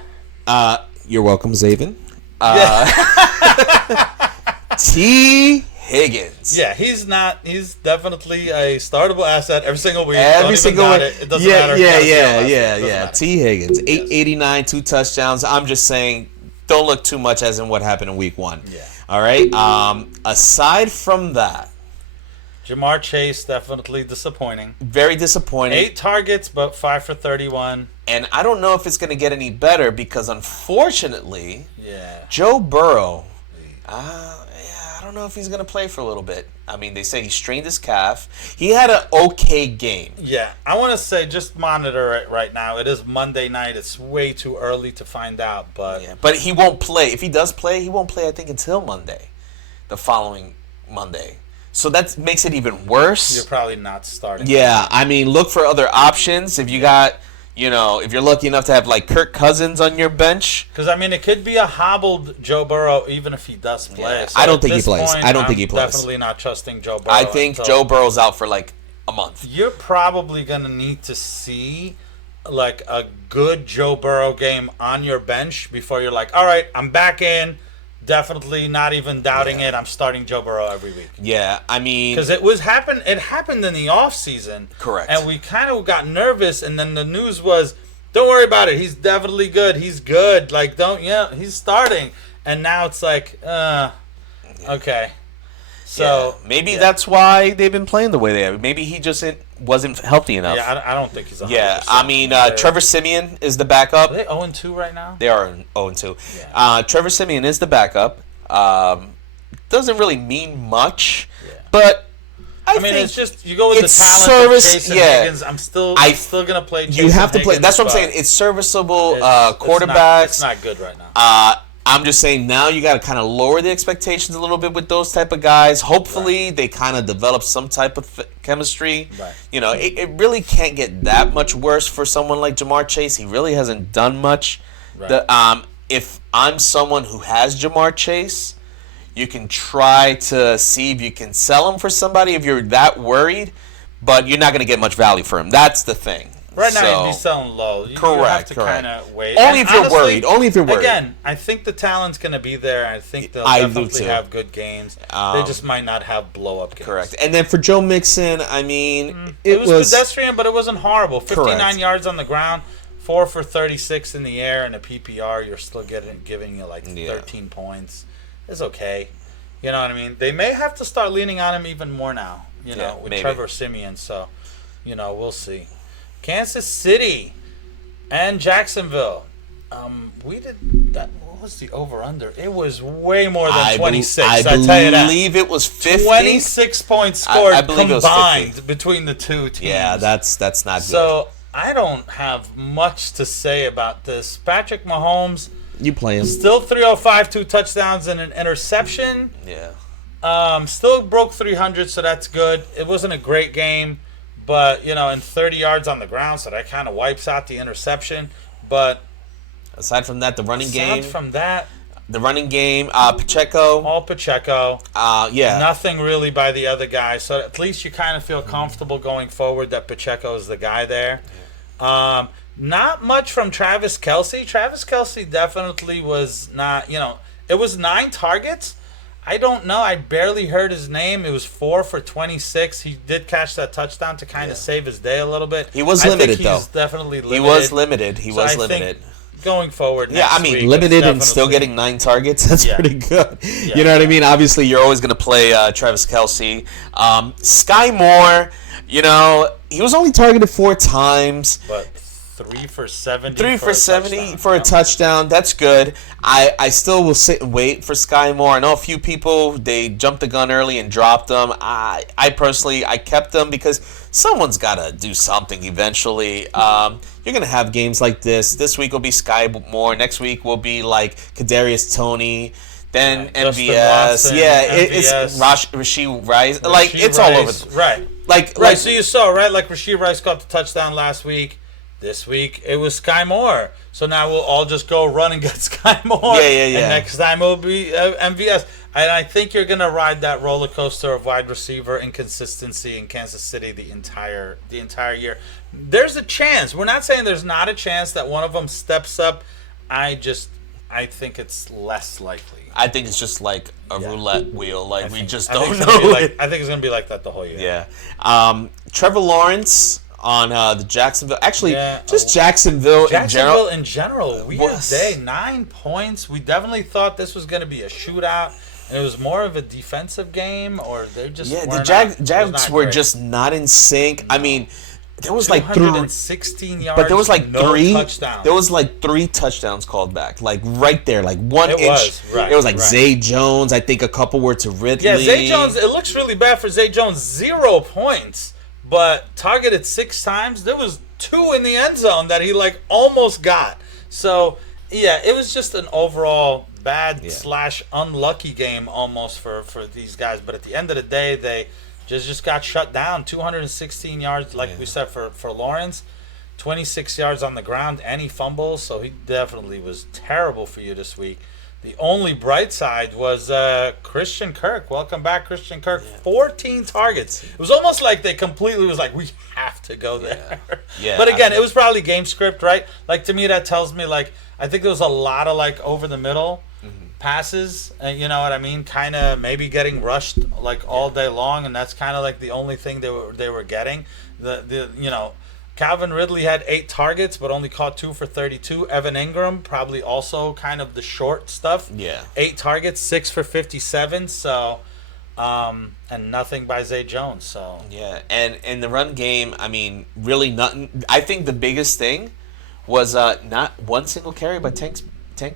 You're welcome, Zaven. T. Higgins. Yeah, he's definitely a startable asset every single week. Every single week. It doesn't matter. Yeah. T. Higgins, 889, 2 touchdowns. I'm just saying, don't look too much as in what happened in week 1. Yeah. All right. Aside from that, Jamar Chase, definitely disappointing. Very disappointing. 8 targets, but 5 for 31. And I don't know if it's going to get any better because, unfortunately, Joe Burrow, I don't know if he's going to play for a little bit. I mean, they say he strained his calf. He had an okay game. Yeah, I want to say just monitor it right now. It is Monday night. It's way too early to find out. But he won't play. If he does play, he won't play, I think, until Monday, the following Monday. So that makes it even worse. You're probably not starting. Yeah, I mean, look for other options. If you got, if you're lucky enough to have like Kirk Cousins on your bench. Because, I mean, it could be a hobbled Joe Burrow even if he does play. Yeah, so I don't think he plays. I don't think he plays. Definitely not trusting Joe Burrow. I think Joe Burrow's out for like a month. You're probably going to need to see like a good Joe Burrow game on your bench before you're like, all right, I'm back in. Definitely not even doubting it. I'm starting Joe Burrow every week. Yeah, I mean, because it happened in the off season. Correct. And we kind of got nervous, and then the news was, don't worry about it. He's definitely good. He's good. Like, he's starting. And now it's like, okay. So maybe that's why they've been playing the way they have. Maybe he just wasn't healthy enough. Yeah, I don't think he's 100%. Yeah, I mean, Trevor Siemian is the backup. Are they 0-2 right now? They are 0-2. Yeah. Trevor Siemian is the backup. Doesn't really mean much, but I mean, it's just you go with the talent of Chase and Higgins. I'm still gonna play. Chase you have to play. Higgins, That's what I'm saying. It's serviceable quarterbacks. It's not good right now. I'm just saying now you got to kind of lower the expectations a little bit with those type of guys. Hopefully they kind of develop some type of chemistry. Right. It really can't get that much worse for someone like Jamar Chase. He really hasn't done much. Right. If I'm someone who has Jamar Chase, you can try to see if you can sell him for somebody if you're that worried, but you're not going to get much value for him. That's the thing. Right now, you'd be selling low. You have to kind of wait. Only if you're worried. Only if you're worried. Again, I think the talent's going to be there. I think they'll definitely have good games. They just might not have blow-up games. Correct. And then for Joe Mixon, I mean, it was pedestrian, but it wasn't horrible. 59 yards on the ground, 4 for 36 in the air, and a PPR, you're still giving you like 13 points. It's okay. You know what I mean? They may have to start leaning on him even more now, with maybe. Trevor Siemian. So, we'll see. Kansas City and Jacksonville. We did that. What was the over/under? It was way more than 26. I tell you that. Believe it was 50. 26 points scored combined between the two teams. Yeah, that's not good. So I don't have much to say about this. Patrick Mahomes. You play him. Still 305, 2 touchdowns and an interception. Yeah. Still broke 300, so that's good. It wasn't a great game. But, and 30 yards on the ground, so that kind of wipes out the interception. But aside from that, the running game. Pacheco. All Pacheco. Yeah. Nothing really by the other guy. So at least you kind of feel comfortable going forward that Pacheco is the guy there. Yeah. Not much from Travis Kelce. Travis Kelce definitely was not, it was 9 targets. I don't know. I barely heard his name. It was 4 for 26. He did catch that touchdown to kind of save his day a little bit. He was limited, though. He's definitely limited. He was limited. Think going forward next week, limited and still getting 9 targets. That's pretty good. Yeah. You know what I mean? Obviously, you're always going to play Travis Kelce. Sky Moore, he was only targeted 4 times. But 3 for 70. 3 for 70 for a touchdown. That's good. I still will sit and wait for Sky Moore. I know a few people, they jumped the gun early and dropped them. I personally, I kept them because someone's got to do something eventually. You're going to have games like this. This week will be Sky Moore. Next week will be like Kadarius Toney. Then MVS. It's Rashee Rice. Like, it's all over. Right. Like, so you saw, right? Like, Rashee Rice got the touchdown last week. This week, it was Sky Moore. So now we'll all just go run and get Sky Moore. And next time it will be MVS. And I think you're going to ride that roller coaster of wide receiver inconsistency in Kansas City the entire year. There's a chance. We're not saying there's not a chance that one of them steps up. I think it's less likely. I think it's just like a roulette wheel. Like, we just don't know. I think it's going to be like that the whole year. Yeah. Trevor Lawrence on the Jacksonville. Actually, just Jacksonville in general. In general, weird day. 9 points. We definitely thought this was going to be a shootout. And it was more of a defensive game, or they just the Jags were just not in sync. No. I mean, there was like 316 yards, but there was like no touchdowns. There was like 3 touchdowns called back, like right there, like 1 inch. It was like Zay Jones. I think a couple were to Ridley. Yeah, Zay Jones. It looks really bad for Zay Jones. 0 points, but targeted 6 times. There was 2 in the end zone that he like almost got. So yeah, it was just an overall bad / unlucky game almost for these guys. But at the end of the day, they just got shut down. 216 yards, like we said, for Lawrence. 26 yards on the ground, and he fumbles. So he definitely was terrible for you this week. The only bright side was Christian Kirk. Welcome back, Christian Kirk. 14 targets. It was almost like they completely was like, we have to go there. Yeah. But again, it was probably game script, right? Like, to me, that tells me, like, I think there was a lot of, like, over the middle passes, you know what I mean? Kind of maybe getting rushed like all day long, and that's kind of like the only thing they were getting. Calvin Ridley had 8 targets, but only caught 2 for 32. Evan Ingram probably also kind of the short stuff. 8 targets, 6 for 57. So, and nothing by Zay Jones. So and in the run game, I mean, really nothing. I think the biggest thing was not one single carry by Tank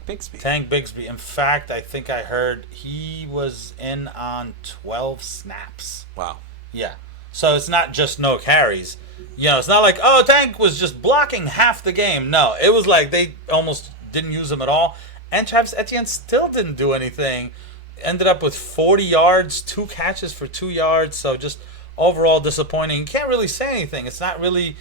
Bigsby. Tank Bigsby. In fact, I think I heard he was in on 12 snaps. Wow. Yeah. So it's not just no carries. You know, it's not like, oh, Tank was just blocking half the game. No, it was like they almost didn't use him at all. And Travis Etienne still didn't do anything. Ended up with 40 yards, 2 catches for 2 yards. So just overall disappointing. You can't really say anything. It's not really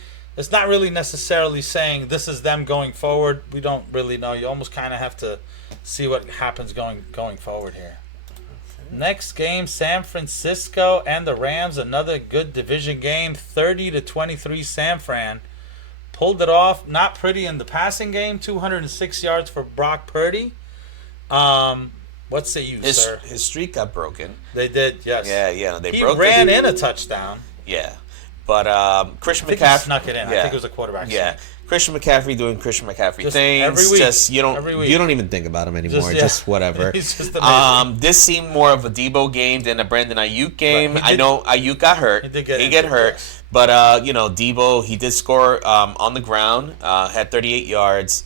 necessarily saying this is them going forward. We don't really know. You almost kind of have to see what happens going forward here. Okay. Next game, San Francisco and the Rams. Another good division game. 30-23 San Fran. Pulled it off. Not pretty in the passing game. 206 yards for Brock Purdy. What say you, sir? His streak got broken. They did, yes. Yeah. He ran in a touchdown. Yeah. But Christian McCaffrey McCaffrey snuck it in. I think it was a quarterback. Yeah, Christian McCaffrey doing Christian McCaffrey things. Every week. Just you don't even think about him anymore. Just whatever. He's just amazing. This seemed more of a Debo game than a Brandon Ayuk game. I know Ayuk got hurt. He did get hurt. Yes. But Debo, he did score on the ground. Had 38 yards.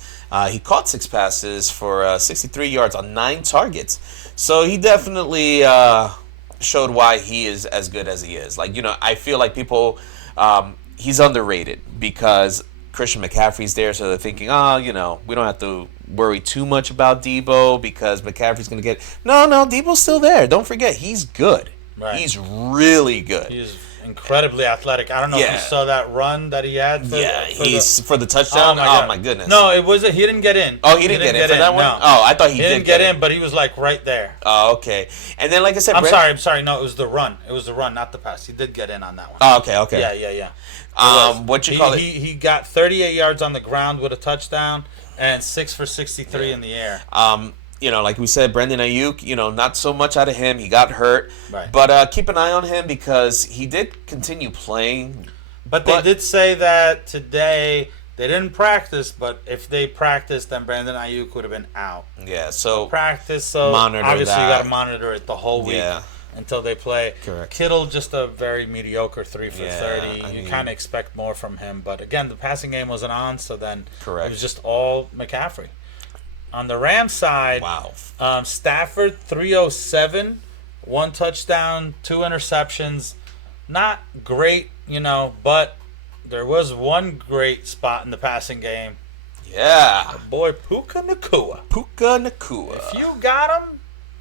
He caught 6 passes for 63 yards on 9 targets. So he definitely showed why he is as good as he is. Like, I feel like people, he's underrated because Christian McCaffrey's there, so they're thinking, we don't have to worry too much about Debo because McCaffrey's going to get... No, Debo's still there. Don't forget, he's good. Right. He's really good. He's incredibly athletic. I don't know if you saw that run that he had for the touchdown. Oh my goodness. No, it wasn't. He didn't get in. Oh, he didn't get in for that one? No. Oh, I thought he didn't get in, but he was like right there. Oh, okay. And then, like I said, I'm sorry. No, it was the run. It was the run, not the pass. He did get in on that one. Oh, okay. Yeah. What you call it? He got 38 yards on the ground with a touchdown and 6 for 63 in the air. Like we said, Brandon Ayuk, not so much out of him. He got hurt. Right. But keep an eye on him because he did continue playing. But they did say that today they didn't practice, but if they practiced, then Brandon Ayuk would have been out. Yeah, so practice, so monitor obviously that. You got to monitor it the whole week until they play. Correct. Kittle, just a very mediocre 3 for 30. I You mean, kind of expect more from him. But again, the passing game wasn't on, so then correct. it was just all McCaffrey. On the Rams side, wow. Stafford, 307, 1 touchdown, 2 interceptions. Not great, but there was one great spot in the passing game. Yeah. Boy, Puka Nacua. If you got him,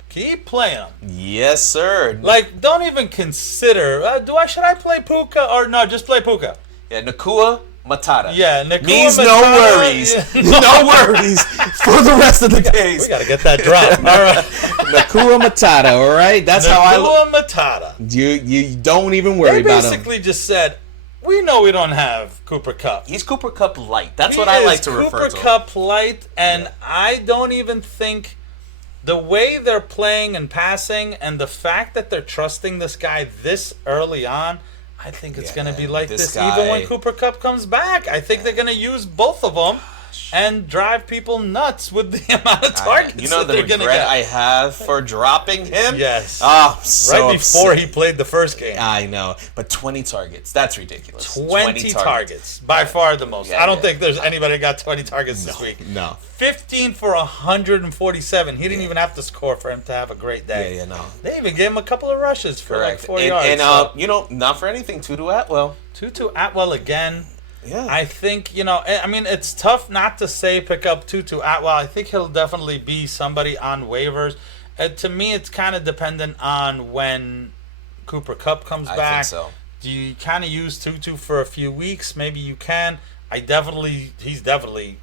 keep playing him. Yes, sir. Like, don't even consider, should I play Puka or no, just play Puka. Yeah, Nacua Matata. Yeah, Nacua means Matata, no worries. Yeah. No worries for the rest of the days. We got to get that drop. All right. Nacua Matata, all right? That's how I look. Nacua Matata. You don't even worry about him. They basically just said, we know we don't have Cooper Kupp. He's Cooper Kupp light. That's what I like to refer to. Cooper Kupp light, and I don't even think the way they're playing and passing and the fact that they're trusting this guy this early on, I think it's going to be like this even when Cooper Kupp comes back. I think they're going to use both of them and drive people nuts with the amount of targets you know that they're going to get. The regret I have for dropping him? Yes. Oh, so right before upset. he played the first game. I know. But 20 targets. That's ridiculous. 20 targets. By far the most. Yeah, I don't think there's anybody that got 20 targets this week. No. 15 for 147. He didn't even have to score for him to have a great day. No. They even gave him a couple of rushes for Correct. like 40 yards. And, not for anything, Tutu Atwell. Tutu Atwell again. Yeah. I think, it's tough not to say pick up Tutu Atwell. I think he'll definitely be somebody on waivers. To me, it's kind of dependent on when Cooper Kupp comes back. I think so. Do you kind of use Tutu for a few weeks? Maybe you can. He's definitely,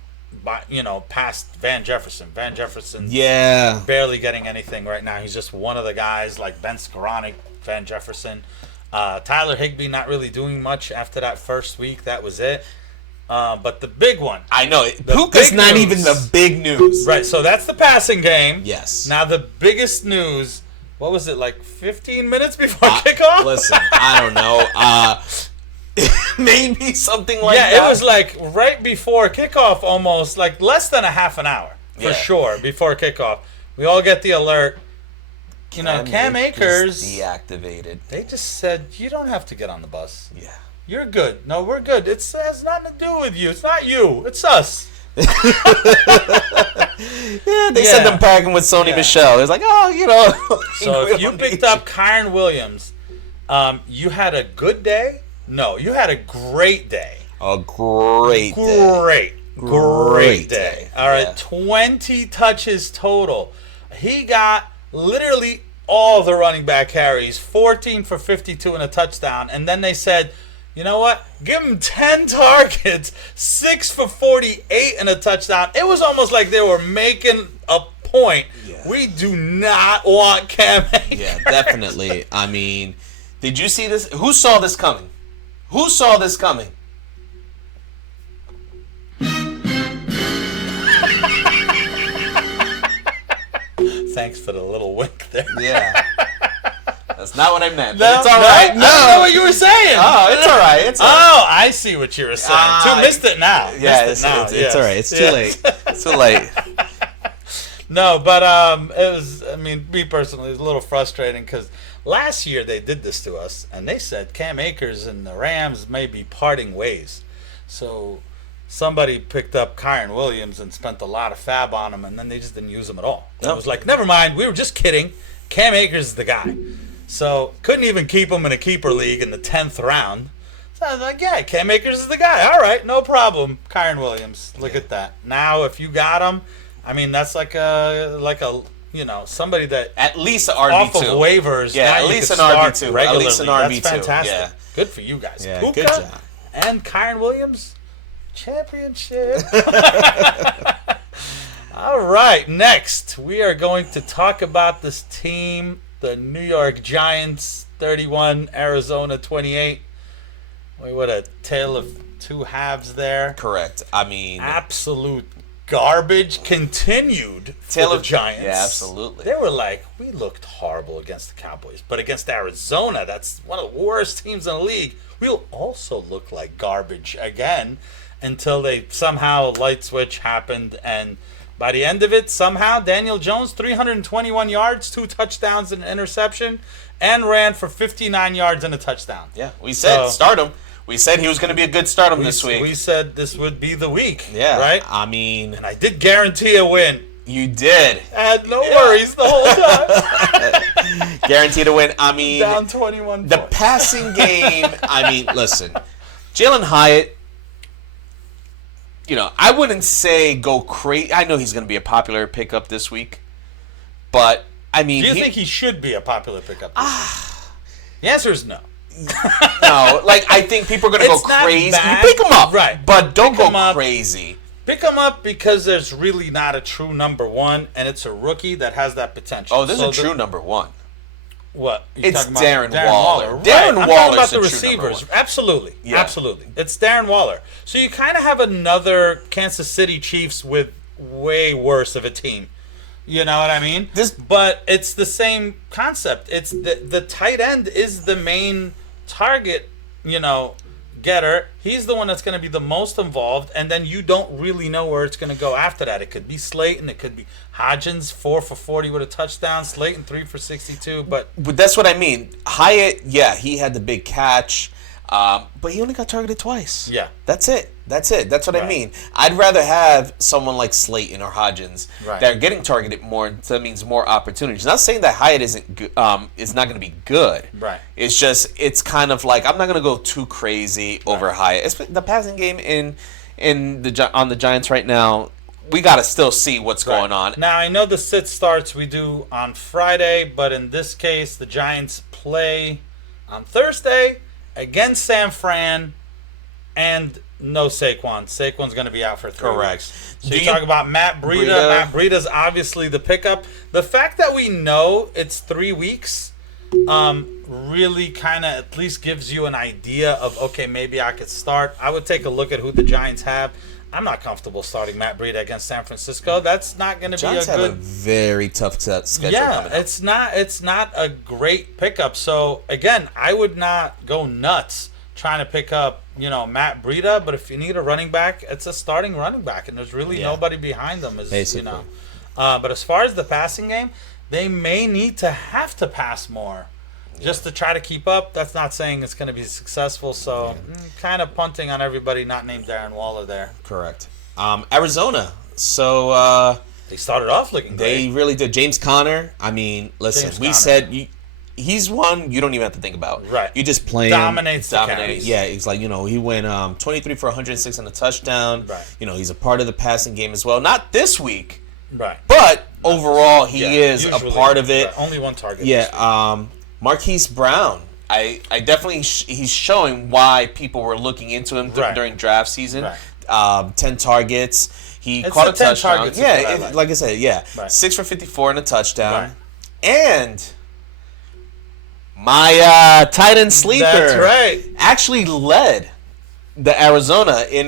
past Van Jefferson. Van Jefferson's barely getting anything right now. He's just one of the guys like Ben Skoranek, Van Jefferson. Tyler Higbee not really doing much after that first week. That was it. But the big one. I know. Puka's not even the big news. Right, so that's the passing game. Yes. Now the biggest news, what was it, like 15 minutes before kickoff? Listen, I don't know. Maybe something like that. Yeah, it was like right before kickoff almost, like less than a half an hour for sure before kickoff. We all get the alert. Cam Akers deactivated. They just said, you don't have to get on the bus. Yeah. You're good. No, we're good. It has nothing to do with you. It's not you. It's us. They said them packing with Sony Michel. It's like, So if you picked up Kyren Williams, you had a good day? No, you had a great day. A great day. Great day. All right, 20 touches total. He got literally all the running back carries, 14 for 52 and a touchdown. And then they said, you know what? Give him 10 targets, 6 for 48 and a touchdown. It was almost like they were making a point. Yeah. We do not want Cam Akers. Yeah, definitely. I mean, did you see this? Who saw this coming? Who saw this coming? Thanks for the little wink there. Yeah. That's not what I meant. No, it's all right. No, I don't know what you were saying. Oh, it's all right. It's all right. Oh, I see what you were saying. Missed it now. Yeah, it's all right. It's too late. It's too late. No, but it was. I mean, me personally, it was a little frustrating because last year they did this to us, and they said Cam Akers and the Rams may be parting ways. So somebody picked up Kyren Williams and spent a lot of fab on him, and then they just didn't use him at all. It was like, never mind, we were just kidding. Cam Akers is the guy. So couldn't even keep him in a keeper league in the 10th round. So I was like, yeah, Cam Akers is the guy. All right, no problem. Kyren Williams, look at that. Now, if you got him, I mean, that's like a somebody that at least an RB2 off of waivers. Yeah, now at least an RB2. RB2. At least an RB2. That's fantastic. Yeah. Good for you guys. Yeah, Puka good job. And Kyren Williams, championship. All right, next we are going to talk about this team, the New York Giants, 31, Arizona 28. What a tale of two halves there. Correct. I mean, absolute garbage continued for the Giants. Yeah, absolutely. They were like, we looked horrible against the Cowboys, but against Arizona, that's one of the worst teams in the league, we'll also look like garbage again until they somehow light switch happened and By the end of it, somehow, Daniel Jones, 321 yards, 2 touchdowns and an interception, and ran for 59 yards and a touchdown. Yeah, we said start him. We said he was going to be a good start him this week. We said this would be the week. Yeah. Right? I mean... And I did guarantee a win. You did. I had no worries the whole time. Guaranteed a win. I mean... Down 21 The points. passing game, I mean, listen. Jalen Hyatt, I wouldn't say go crazy. I know he's going to be a popular pickup this week. But, I mean... Do you think he should be a popular pickup this week? The answer is no. No, I think people are going to go crazy. Bad. You pick him up, right? But don't go crazy. Pick him up because there's really not a true number one, and it's a rookie that has that potential. Oh, there's a true number one. What? It's Darren Waller. Right. Darren I'm Waller's talking about the true receivers. Absolutely. Yeah. Absolutely. It's Darren Waller. So you kind of have another Kansas City Chiefs with way worse of a team. You know what I mean? But it's the same concept. It's the tight end is the main target, getter. He's the one that's going to be the most involved, and then you don't really know where it's going to go after that. It could be Slayton, it could be Hodgins, 4 for 40 with a touchdown, Slayton 3 for 62. But that's what I mean. Hyatt, yeah, he had the big catch, but he only got targeted twice. Yeah, that's it. That's what I mean. I'd rather have someone like Slayton or Hodgins that are getting targeted more. So that means more opportunities. Not saying that Hyatt is not going to be good. Right. It's just it's kind of like I'm not going to go too crazy over Hyatt. It's the passing game on the Giants right now. We got to still see what's going on. Now I know the sit starts we do on Friday, but in this case the Giants play on Thursday against San Fran, and no Saquon. Saquon's going to be out for 3 weeks. So you talk about Matt Breida. Matt Breida's obviously the pickup. The fact that we know it's 3 weeks really kind of at least gives you an idea of, okay, maybe I could start. I would take a look at who the Giants have. I'm not comfortable starting Matt Breida against San Francisco. That's not going to be a good... Giants have a very tough schedule coming up. It's not a great pickup. So, again, I would not go nuts trying to pick up, Matt Breida, but if you need a running back, it's a starting running back, and there's really nobody behind them. Basically. But as far as the passing game, they may need to have to pass more just to try to keep up. That's not saying it's going to be successful, so kind of punting on everybody not named Darren Waller there. Correct. Arizona. So they started off looking great. They really did. James Conner, I mean, listen, said he's one you don't even have to think about. Right. You just play Dominates. Yeah, it's like, he went 23 for 106 and a touchdown. Right. He's a part of the passing game as well. Not this week. Right. But overall, he is a part of it. Right. Only one target. Yeah. Marquise Brown. I definitely he's showing why people were looking into him during draft season. Right. 10 targets. He caught a touchdown. Yeah, like I said, Right. 6 for 54 and a touchdown. Right. And my tight end sleeper, that's right, actually led the Arizona in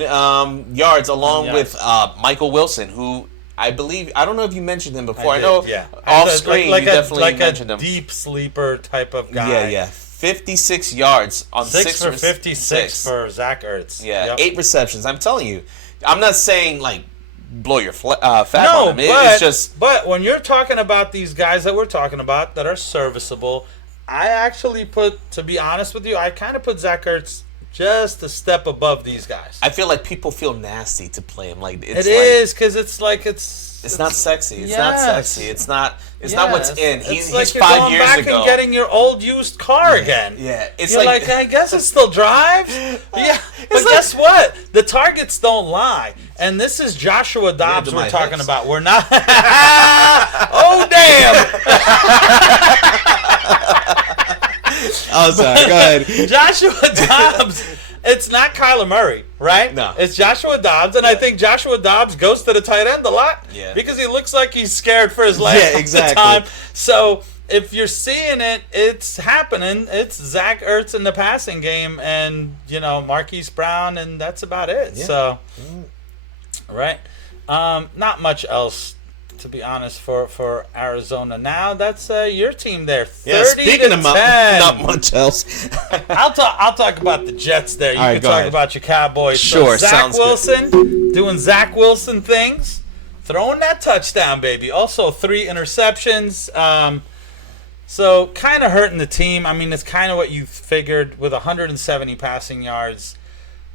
yards along with Michael Wilson, who I don't know if you mentioned him before. I know off screen you definitely mentioned him. Deep sleeper type of guy. Yeah. 56 yards on 6 for 56 for Zach Ertz. Yeah, 8 receptions. I'm telling you, I'm not saying blow your fat on him. It's just. But when you're talking about these guys that we're talking about that are serviceable, I actually to be honest with you, I kind of put Zach Ertz just a step above these guys. I feel like people feel nasty to play him. It's because it's not sexy. It's not sexy. It's not what's in. He's like 5 years back ago. And getting your old used car again. Yeah, it's you're like I guess it still drives. Yeah, but guess what? The targets don't lie. And this is Joshua Dobbs we're talking about. We're not. Oh damn! Oh, sorry. Go ahead. Joshua Dobbs. It's not Kyler Murray, right? No. It's Joshua Dobbs, and I think Joshua Dobbs goes to the tight end a lot because he looks like he's scared for his life all the time. So if you're seeing it, it's happening. It's Zach Ertz in the passing game and, Marquise Brown, and that's about it. Yeah. So, right. Not much else, to be honest, for Arizona. Now that's your team there. 30-10. Not much else. I'll talk about the Jets there. You can talk about your Cowboys. Sure. So Zach Wilson doing Zach Wilson things. throwing that touchdown, baby. Also, 3 interceptions. So, kind of hurting the team. I mean, it's kind of what you figured with 170 passing yards.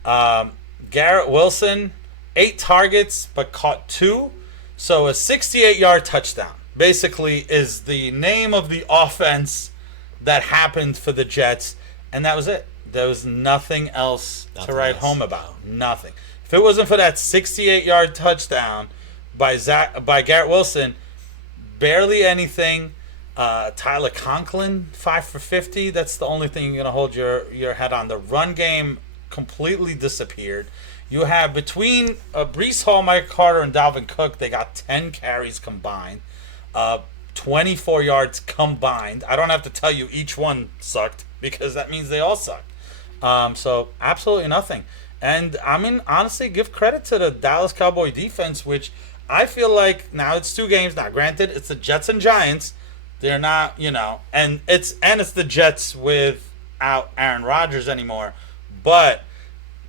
Garrett Wilson, 8 targets, but caught 2. So, a 68-yard touchdown basically is the name of the offense that happened for the Jets. And that was it. There was nothing else to write home about. Nothing. If it wasn't for that 68-yard touchdown by Garrett Wilson, barely anything. Tyler Conklin, 5 for 50. That's the only thing you're going to hold your head on. The run game completely disappeared. You have between Breece Hall, Mike Carter, and Dalvin Cook, they got 10 carries combined, 24 yards combined. I don't have to tell you each one sucked because that means they all suck. So absolutely nothing. And I mean, honestly, give credit to the Dallas Cowboy defense, which I feel like now it's 2 games. Now, granted, it's the Jets and Giants. They're not, and it's the Jets without Aaron Rodgers anymore. But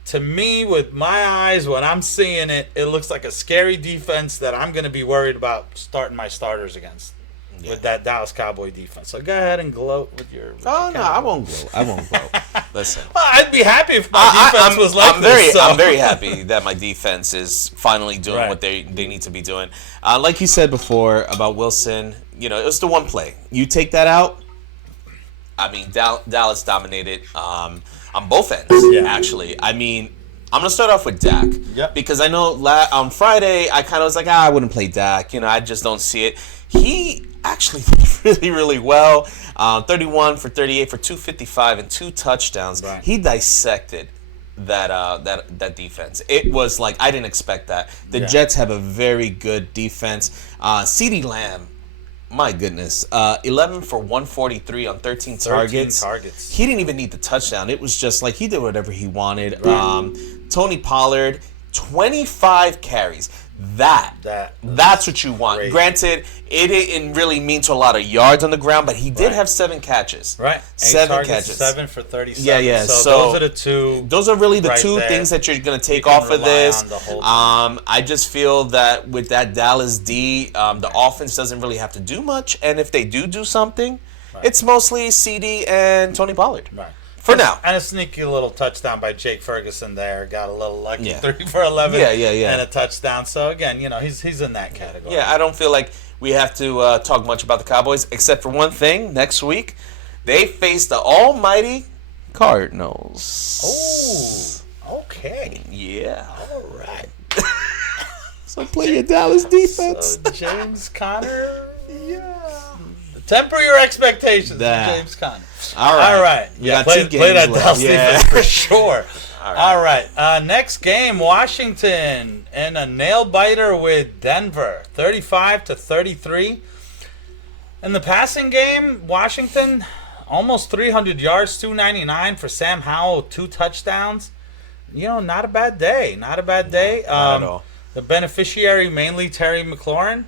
to me, with my eyes, when I'm seeing it, it looks like a scary defense that I'm going to be worried about starting my starters against. Yeah. With that Dallas Cowboy defense. So go ahead and gloat with your. No, I won't gloat. I won't gloat. Listen. Well, I'd be happy if my defense was like this. I'm very happy that my defense is finally doing what they need to be doing. Like you said before about Wilson, it was the one play. You take that out, I mean, Dallas dominated on both ends, actually. I mean, I'm going to start off with Dak. Yep. Because I know on Friday, I kind of was like, I wouldn't play Dak. I just don't see it. He actually did really, really well. 31 for 38 for 255 and 2 touchdowns. Right. He dissected that defense. It was like, I didn't expect that. The Jets have a very good defense. CeeDee Lamb, my goodness, 11 for 143 on 13 targets. He didn't even need the touchdown. It was just like he did whatever he wanted. Right. Tony Pollard, 25 carries. That's what you want. Great. Granted, it didn't really mean to a lot of yards on the ground, but he did have 7 catches. Right. 7 catches. 7 for 37. Yeah. So those are the two. Those are really the two things that you're going to take off of this. I just feel that with that Dallas D, the offense doesn't really have to do much, and if they do something, it's mostly CD and Tony Pollard. Right. For now. And a sneaky little touchdown by Jake Ferguson there. Got a little lucky. 3 for 11. Yeah. And a touchdown. So, again, he's in that category. Yeah, I don't feel like we have to talk much about the Cowboys, except for one thing. Next week, they face the almighty Cardinals. Oh, okay. Yeah. All right. So play your Dallas defense. So James Conner. Yeah. Temper your expectations, James Conner. All right. Yeah, play that Dallas defense for sure. All right. Next game, Washington and a nail biter with Denver, 35-33. In the passing game, Washington almost 300 yards, 299 for Sam Howell, 2 touchdowns. Not a bad day. Not a bad day. Not at all. The beneficiary mainly Terry McLaurin,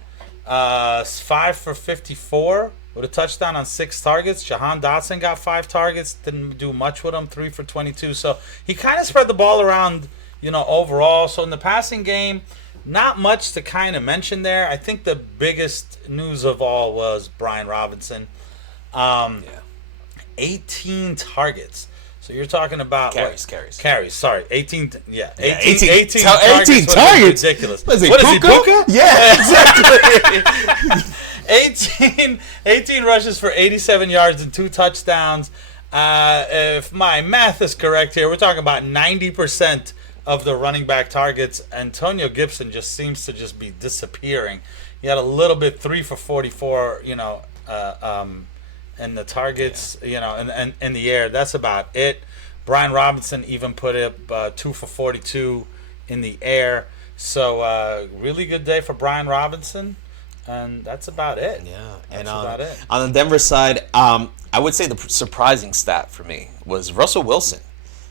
5 for 54. With a touchdown on 6 targets. Jahan Dotson got 5 targets. Didn't do much with him. 3 for 22. So he kind of spread the ball around, overall. So in the passing game, not much to kind of mention there. I think the biggest news of all was Brian Robinson. 18 targets. So you're talking about carries. Sorry, 18. Yeah, 18 targets. Ridiculous. What is he, Puka? Yeah, exactly. 18 rushes for 87 yards and 2 touchdowns. If my math is correct here, we're talking about 90% of the running back targets. Antonio Gibson just seems to just be disappearing. He had a little bit 3 for 44, and the targets, and in the air. That's about it. Brian Robinson even put up 2 for 42 in the air. So really good day for Brian Robinson. And that's about it. Yeah, that's about it. On the Denver side, I would say the surprising stat for me was Russell Wilson.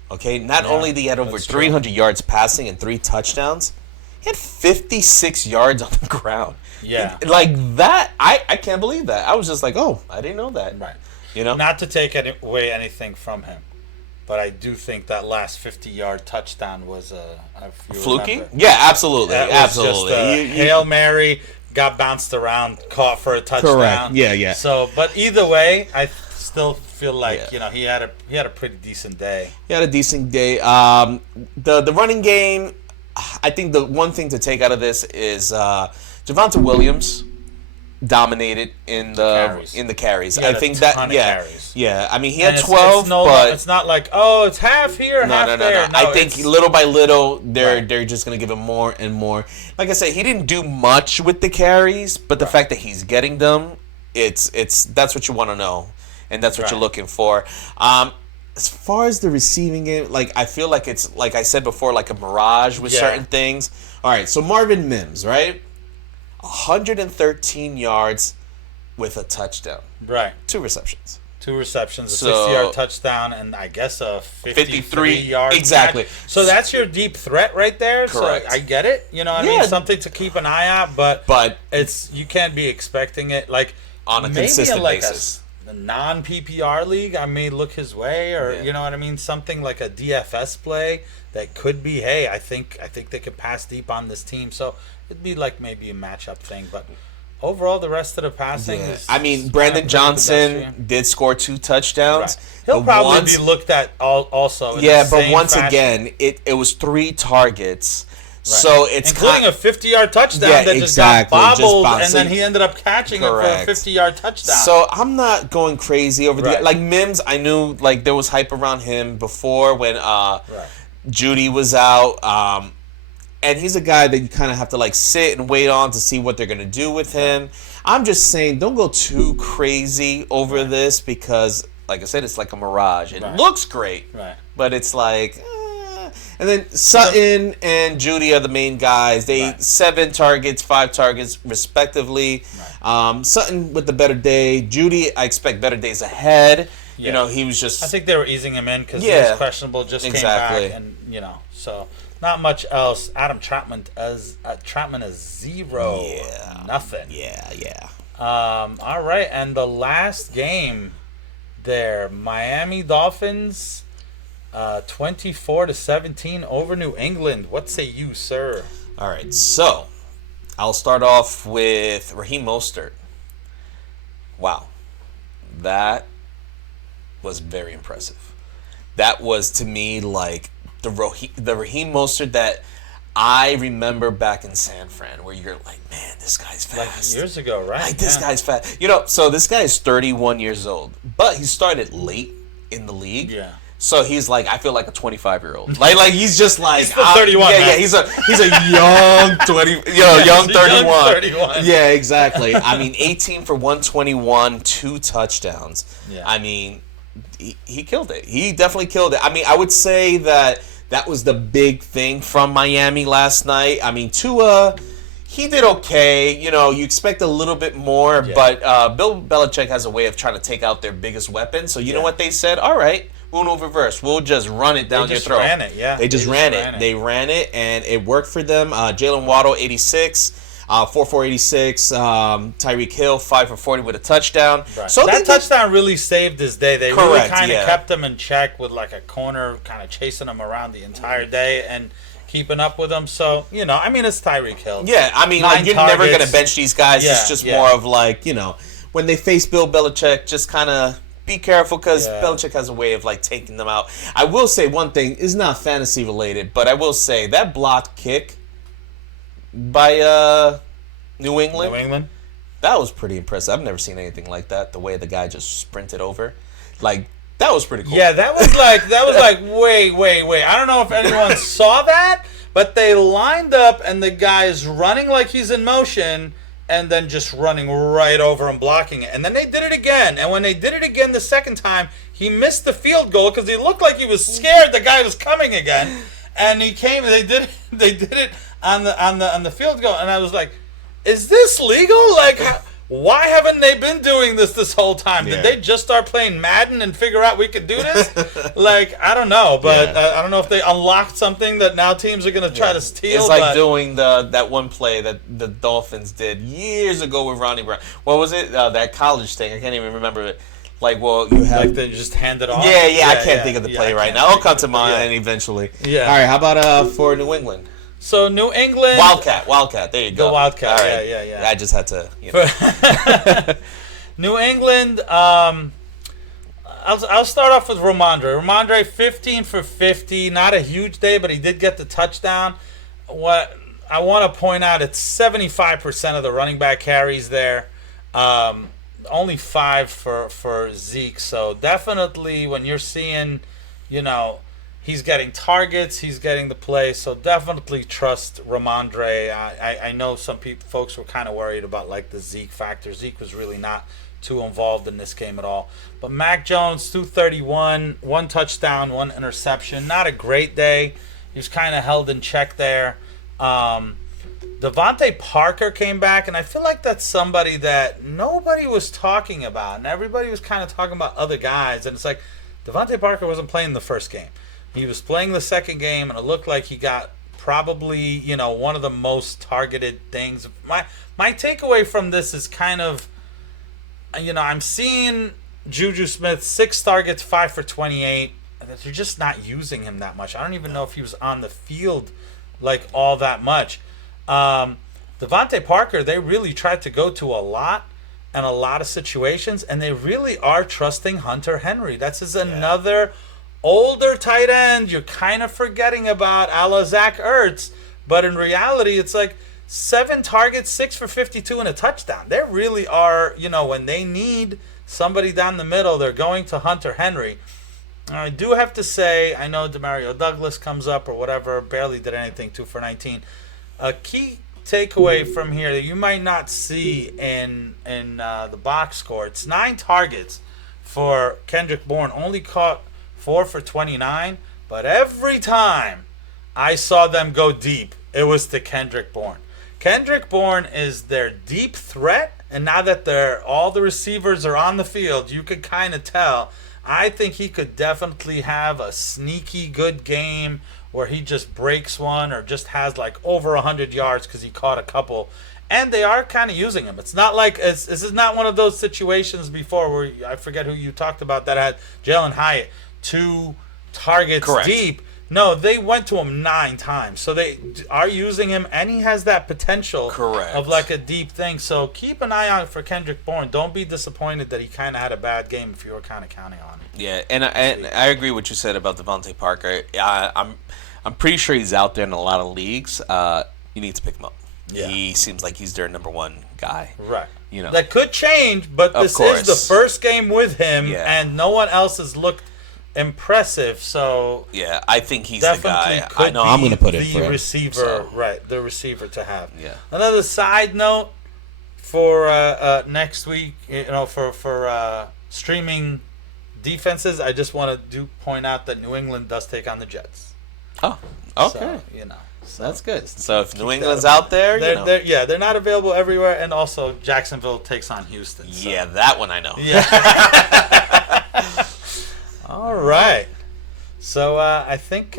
Okay, not only did he had over 300 yards passing and 3 touchdowns, he had 56 yards on the ground. Yeah. Like that, I can't believe that. I was just like, oh, I didn't know that. Right. You know? Not to take away anything from him. But I do think that last 50-yard touchdown was fluky. Yeah, absolutely, absolutely. Just a Hail Mary, got bounced around, caught for a touchdown. Correct. Yeah. So, but either way, I still feel like he had a pretty decent day. He had a decent day. The running game, I think the one thing to take out of this is Javonte Williams dominated in the carries. I think that carries. Yeah. I mean, he had 12, but it's not like it's half here, half there. No, I think little by little they're just gonna give him more and more. Like I said, he didn't do much with the carries, but the fact that he's getting them, it's that's what you want to know, and that's what you're looking for. As far as the receiving game, like I feel like it's like I said before, like a mirage with certain things. All right, so Marvin Mims, right? 113 yards with a touchdown. Right. 2 receptions. A 60-yard touchdown, and I guess a 53-yard exactly. catch. So that's your deep threat right there. Correct. So I get it. You know what I mean? Something to keep an eye out, but you can't be expecting it like on a consistent basis. A non-PPR league, I may look his way, or you know what I mean? Something like a DFS play that could be, hey, I think they could pass deep on this team. So it'd be like maybe a matchup thing, but overall, the rest of the passing is... I mean, Brandon Johnson did score 2 touchdowns. Right. He'll probably be looked at also in the same once fashion. Again, it was 3 targets. Right. So it's including a 50-yard touchdown that just got bobbled, and then he ended up catching it for a 50-yard touchdown. So I'm not going crazy over the like Mims. I knew like there was hype around him before when Judy was out, and he's a guy that you kind of have to like sit and wait on to see what they're gonna do with him. I'm just saying, don't go too crazy over this because, like I said, it's like a mirage. It looks great, but it's like. And then Sutton and Judy are the main guys. They 7 targets, 5 targets, respectively. Sutton with the better day. Judy, I expect better days ahead. Yeah. You know, he was just... I think they were easing him in because he was questionable, just came back. And, so not much else. Adam Trautman is 0. Yeah. Nothing. Yeah. All right, and the last game there, Miami Dolphins... 24-17 over New England. What say you, sir? All right, so I'll start off with Raheem Mostert. Wow, that was very impressive. That was to me like the Raheem Mostert that I remember back in San Fran, where you're like, man, this guy's fast. Like years ago, right? Like this guy's fast. So this guy is 31 years old, but he started late in the league. Yeah. So he's like, I feel like a 25-year-old. Like he's just like he's 31. Yeah, he's a young 31. Yeah, exactly. I mean, 18 for 121, 2 touchdowns. Yeah. I mean, he killed it. He definitely killed it. I mean, I would say that was the big thing from Miami last night. I mean, Tua, he did okay. You expect a little bit more, but Bill Belichick has a way of trying to take out their biggest weapon. So you know what they said? All right. Uno reverse. We'll just run it down your throat. They just ran it, yeah. They just ran it. They ran it, and it worked for them. Jalen Waddle, 86. 4-for-86. Tyreek Hill, 5-for-40 with a touchdown. Right. So that touchdown really saved his day. They really kind of kept him in check with like a corner kind of chasing him around the entire day and keeping up with him. So, I mean, it's Tyreek Hill. Yeah, I mean, like, you're never going to bench these guys. It's just more of like, when they face Bill Belichick, just kind of... Be careful because Belichick has a way of like taking them out. I will say one thing is not fantasy related, but I will say that blocked kick by New England, that was pretty impressive. I've never seen anything like that. The way the guy just sprinted over, like that was pretty cool. Yeah, that was like wait. I don't know if anyone saw that, but they lined up and the guy is running like he's in motion. And then just running right over and blocking it. And then they did it again. And when they did it again the second time, he missed the field goal because he looked like he was scared the guy was coming again. And he came and they did it on the field goal. And I was like, is this legal? Like, why haven't they been doing this whole time? Did they just start playing Madden and figure out we could do this? Like, I don't know. But I don't know if they unlocked something that now teams are going to try to steal. It's like doing that one play that the Dolphins did years ago with Ronnie Brown. What was it? That college thing. I can't even remember it. Like, well, you have... Like, they just hand it off? Yeah, I can't think of the play right now. It'll come to mind eventually. Yeah. All right, how about for New England? So, New England... Wildcat. There you go. The Wildcat, all right. yeah. I just had to, New England, I'll start off with Ramondre. Ramondre, 15 for 50. Not a huge day, but he did get the touchdown. What I want to point out, it's 75% of the running back carries there. Only 5 for Zeke. So definitely when you're seeing, he's getting targets, he's getting the play. So definitely trust Ramondre. I know some folks were kind of worried about like the Zeke factor. Zeke was really not too involved in this game at all. But Mac Jones, 231, 1 touchdown, 1 interception. Not a great day. He was kind of held in check there. Devontae Parker came back, and I feel like that's somebody that nobody was talking about, and everybody was kind of talking about other guys, and it's like Devontae Parker wasn't playing the first game. He was playing the second game, and it looked like he got probably, one of the most targeted things. My takeaway from this is kind of, I'm seeing Juju Smith, 6 targets, 5 for 28. They're just not using him that much. I don't even know if he was on the field like all that much. Devontae Parker, they really tried to go to a lot and a lot of situations, and they really are trusting Hunter Henry. That's another older tight end you're kind of forgetting about, a la Zach Ertz. But in reality, it's like 7 targets, 6 for 52 and a touchdown. They really are, when they need somebody down the middle, they're going to Hunter Henry. I do have to say, I know Demario Douglas comes up or whatever, barely did anything, 2 for 19. A key takeaway from here that you might not see in the box score, it's 9 targets for Kendrick Bourne, only caught 4 for 29, but every time I saw them go deep, it was to Kendrick Bourne. Kendrick Bourne is their deep threat, and now that all the receivers are on the field, you could kind of tell. I think he could definitely have a sneaky good game where he just breaks one or just has like over 100 yards because he caught a couple. And they are kind of using him. It's not like this is not one of those situations before where I forget who you talked about that had Jalen Hyatt 2 targets deep. No, they went to him 9 times. So they are using him, and he has that potential of like a deep thing. So keep an eye out for Kendrick Bourne. Don't be disappointed that he kind of had a bad game if you were kind of counting on it. Yeah, and I agree with what you said about Devontae Parker. I'm pretty sure he's out there in a lot of leagues. You need to pick him up. Yeah. He seems like he's their number 1 guy. Right. That could change, but this is the first game with him, and no one else has looked impressive. So yeah, I think he's the guy. I know I'm going to put it for the receiver, right? The receiver to have. Yeah. Another side note for next week, for streaming defenses, I just want to point out that New England does take on the Jets. Oh, okay. So that's good. So if New England's out there, they're not available everywhere, and also Jacksonville takes on Houston. So. Yeah, that one I know. Yeah. All right. So I think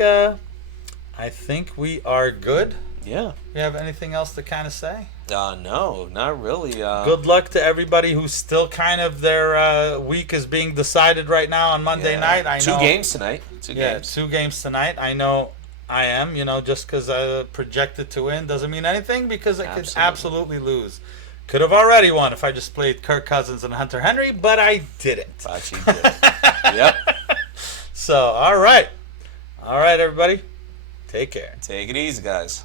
we are good. Yeah. You have anything else to kind of say? No, not really. Good luck to everybody who's still kind of their week is being decided right now on Monday night. I know 2 games tonight. 2 games. 2 games tonight. I know I am. Just because I projected to win doesn't mean anything because I could absolutely lose. Could have already won if I just played Kirk Cousins and Hunter Henry, but I didn't. But you did. Yep. So, all right. All right, everybody. Take care. Take it easy, guys.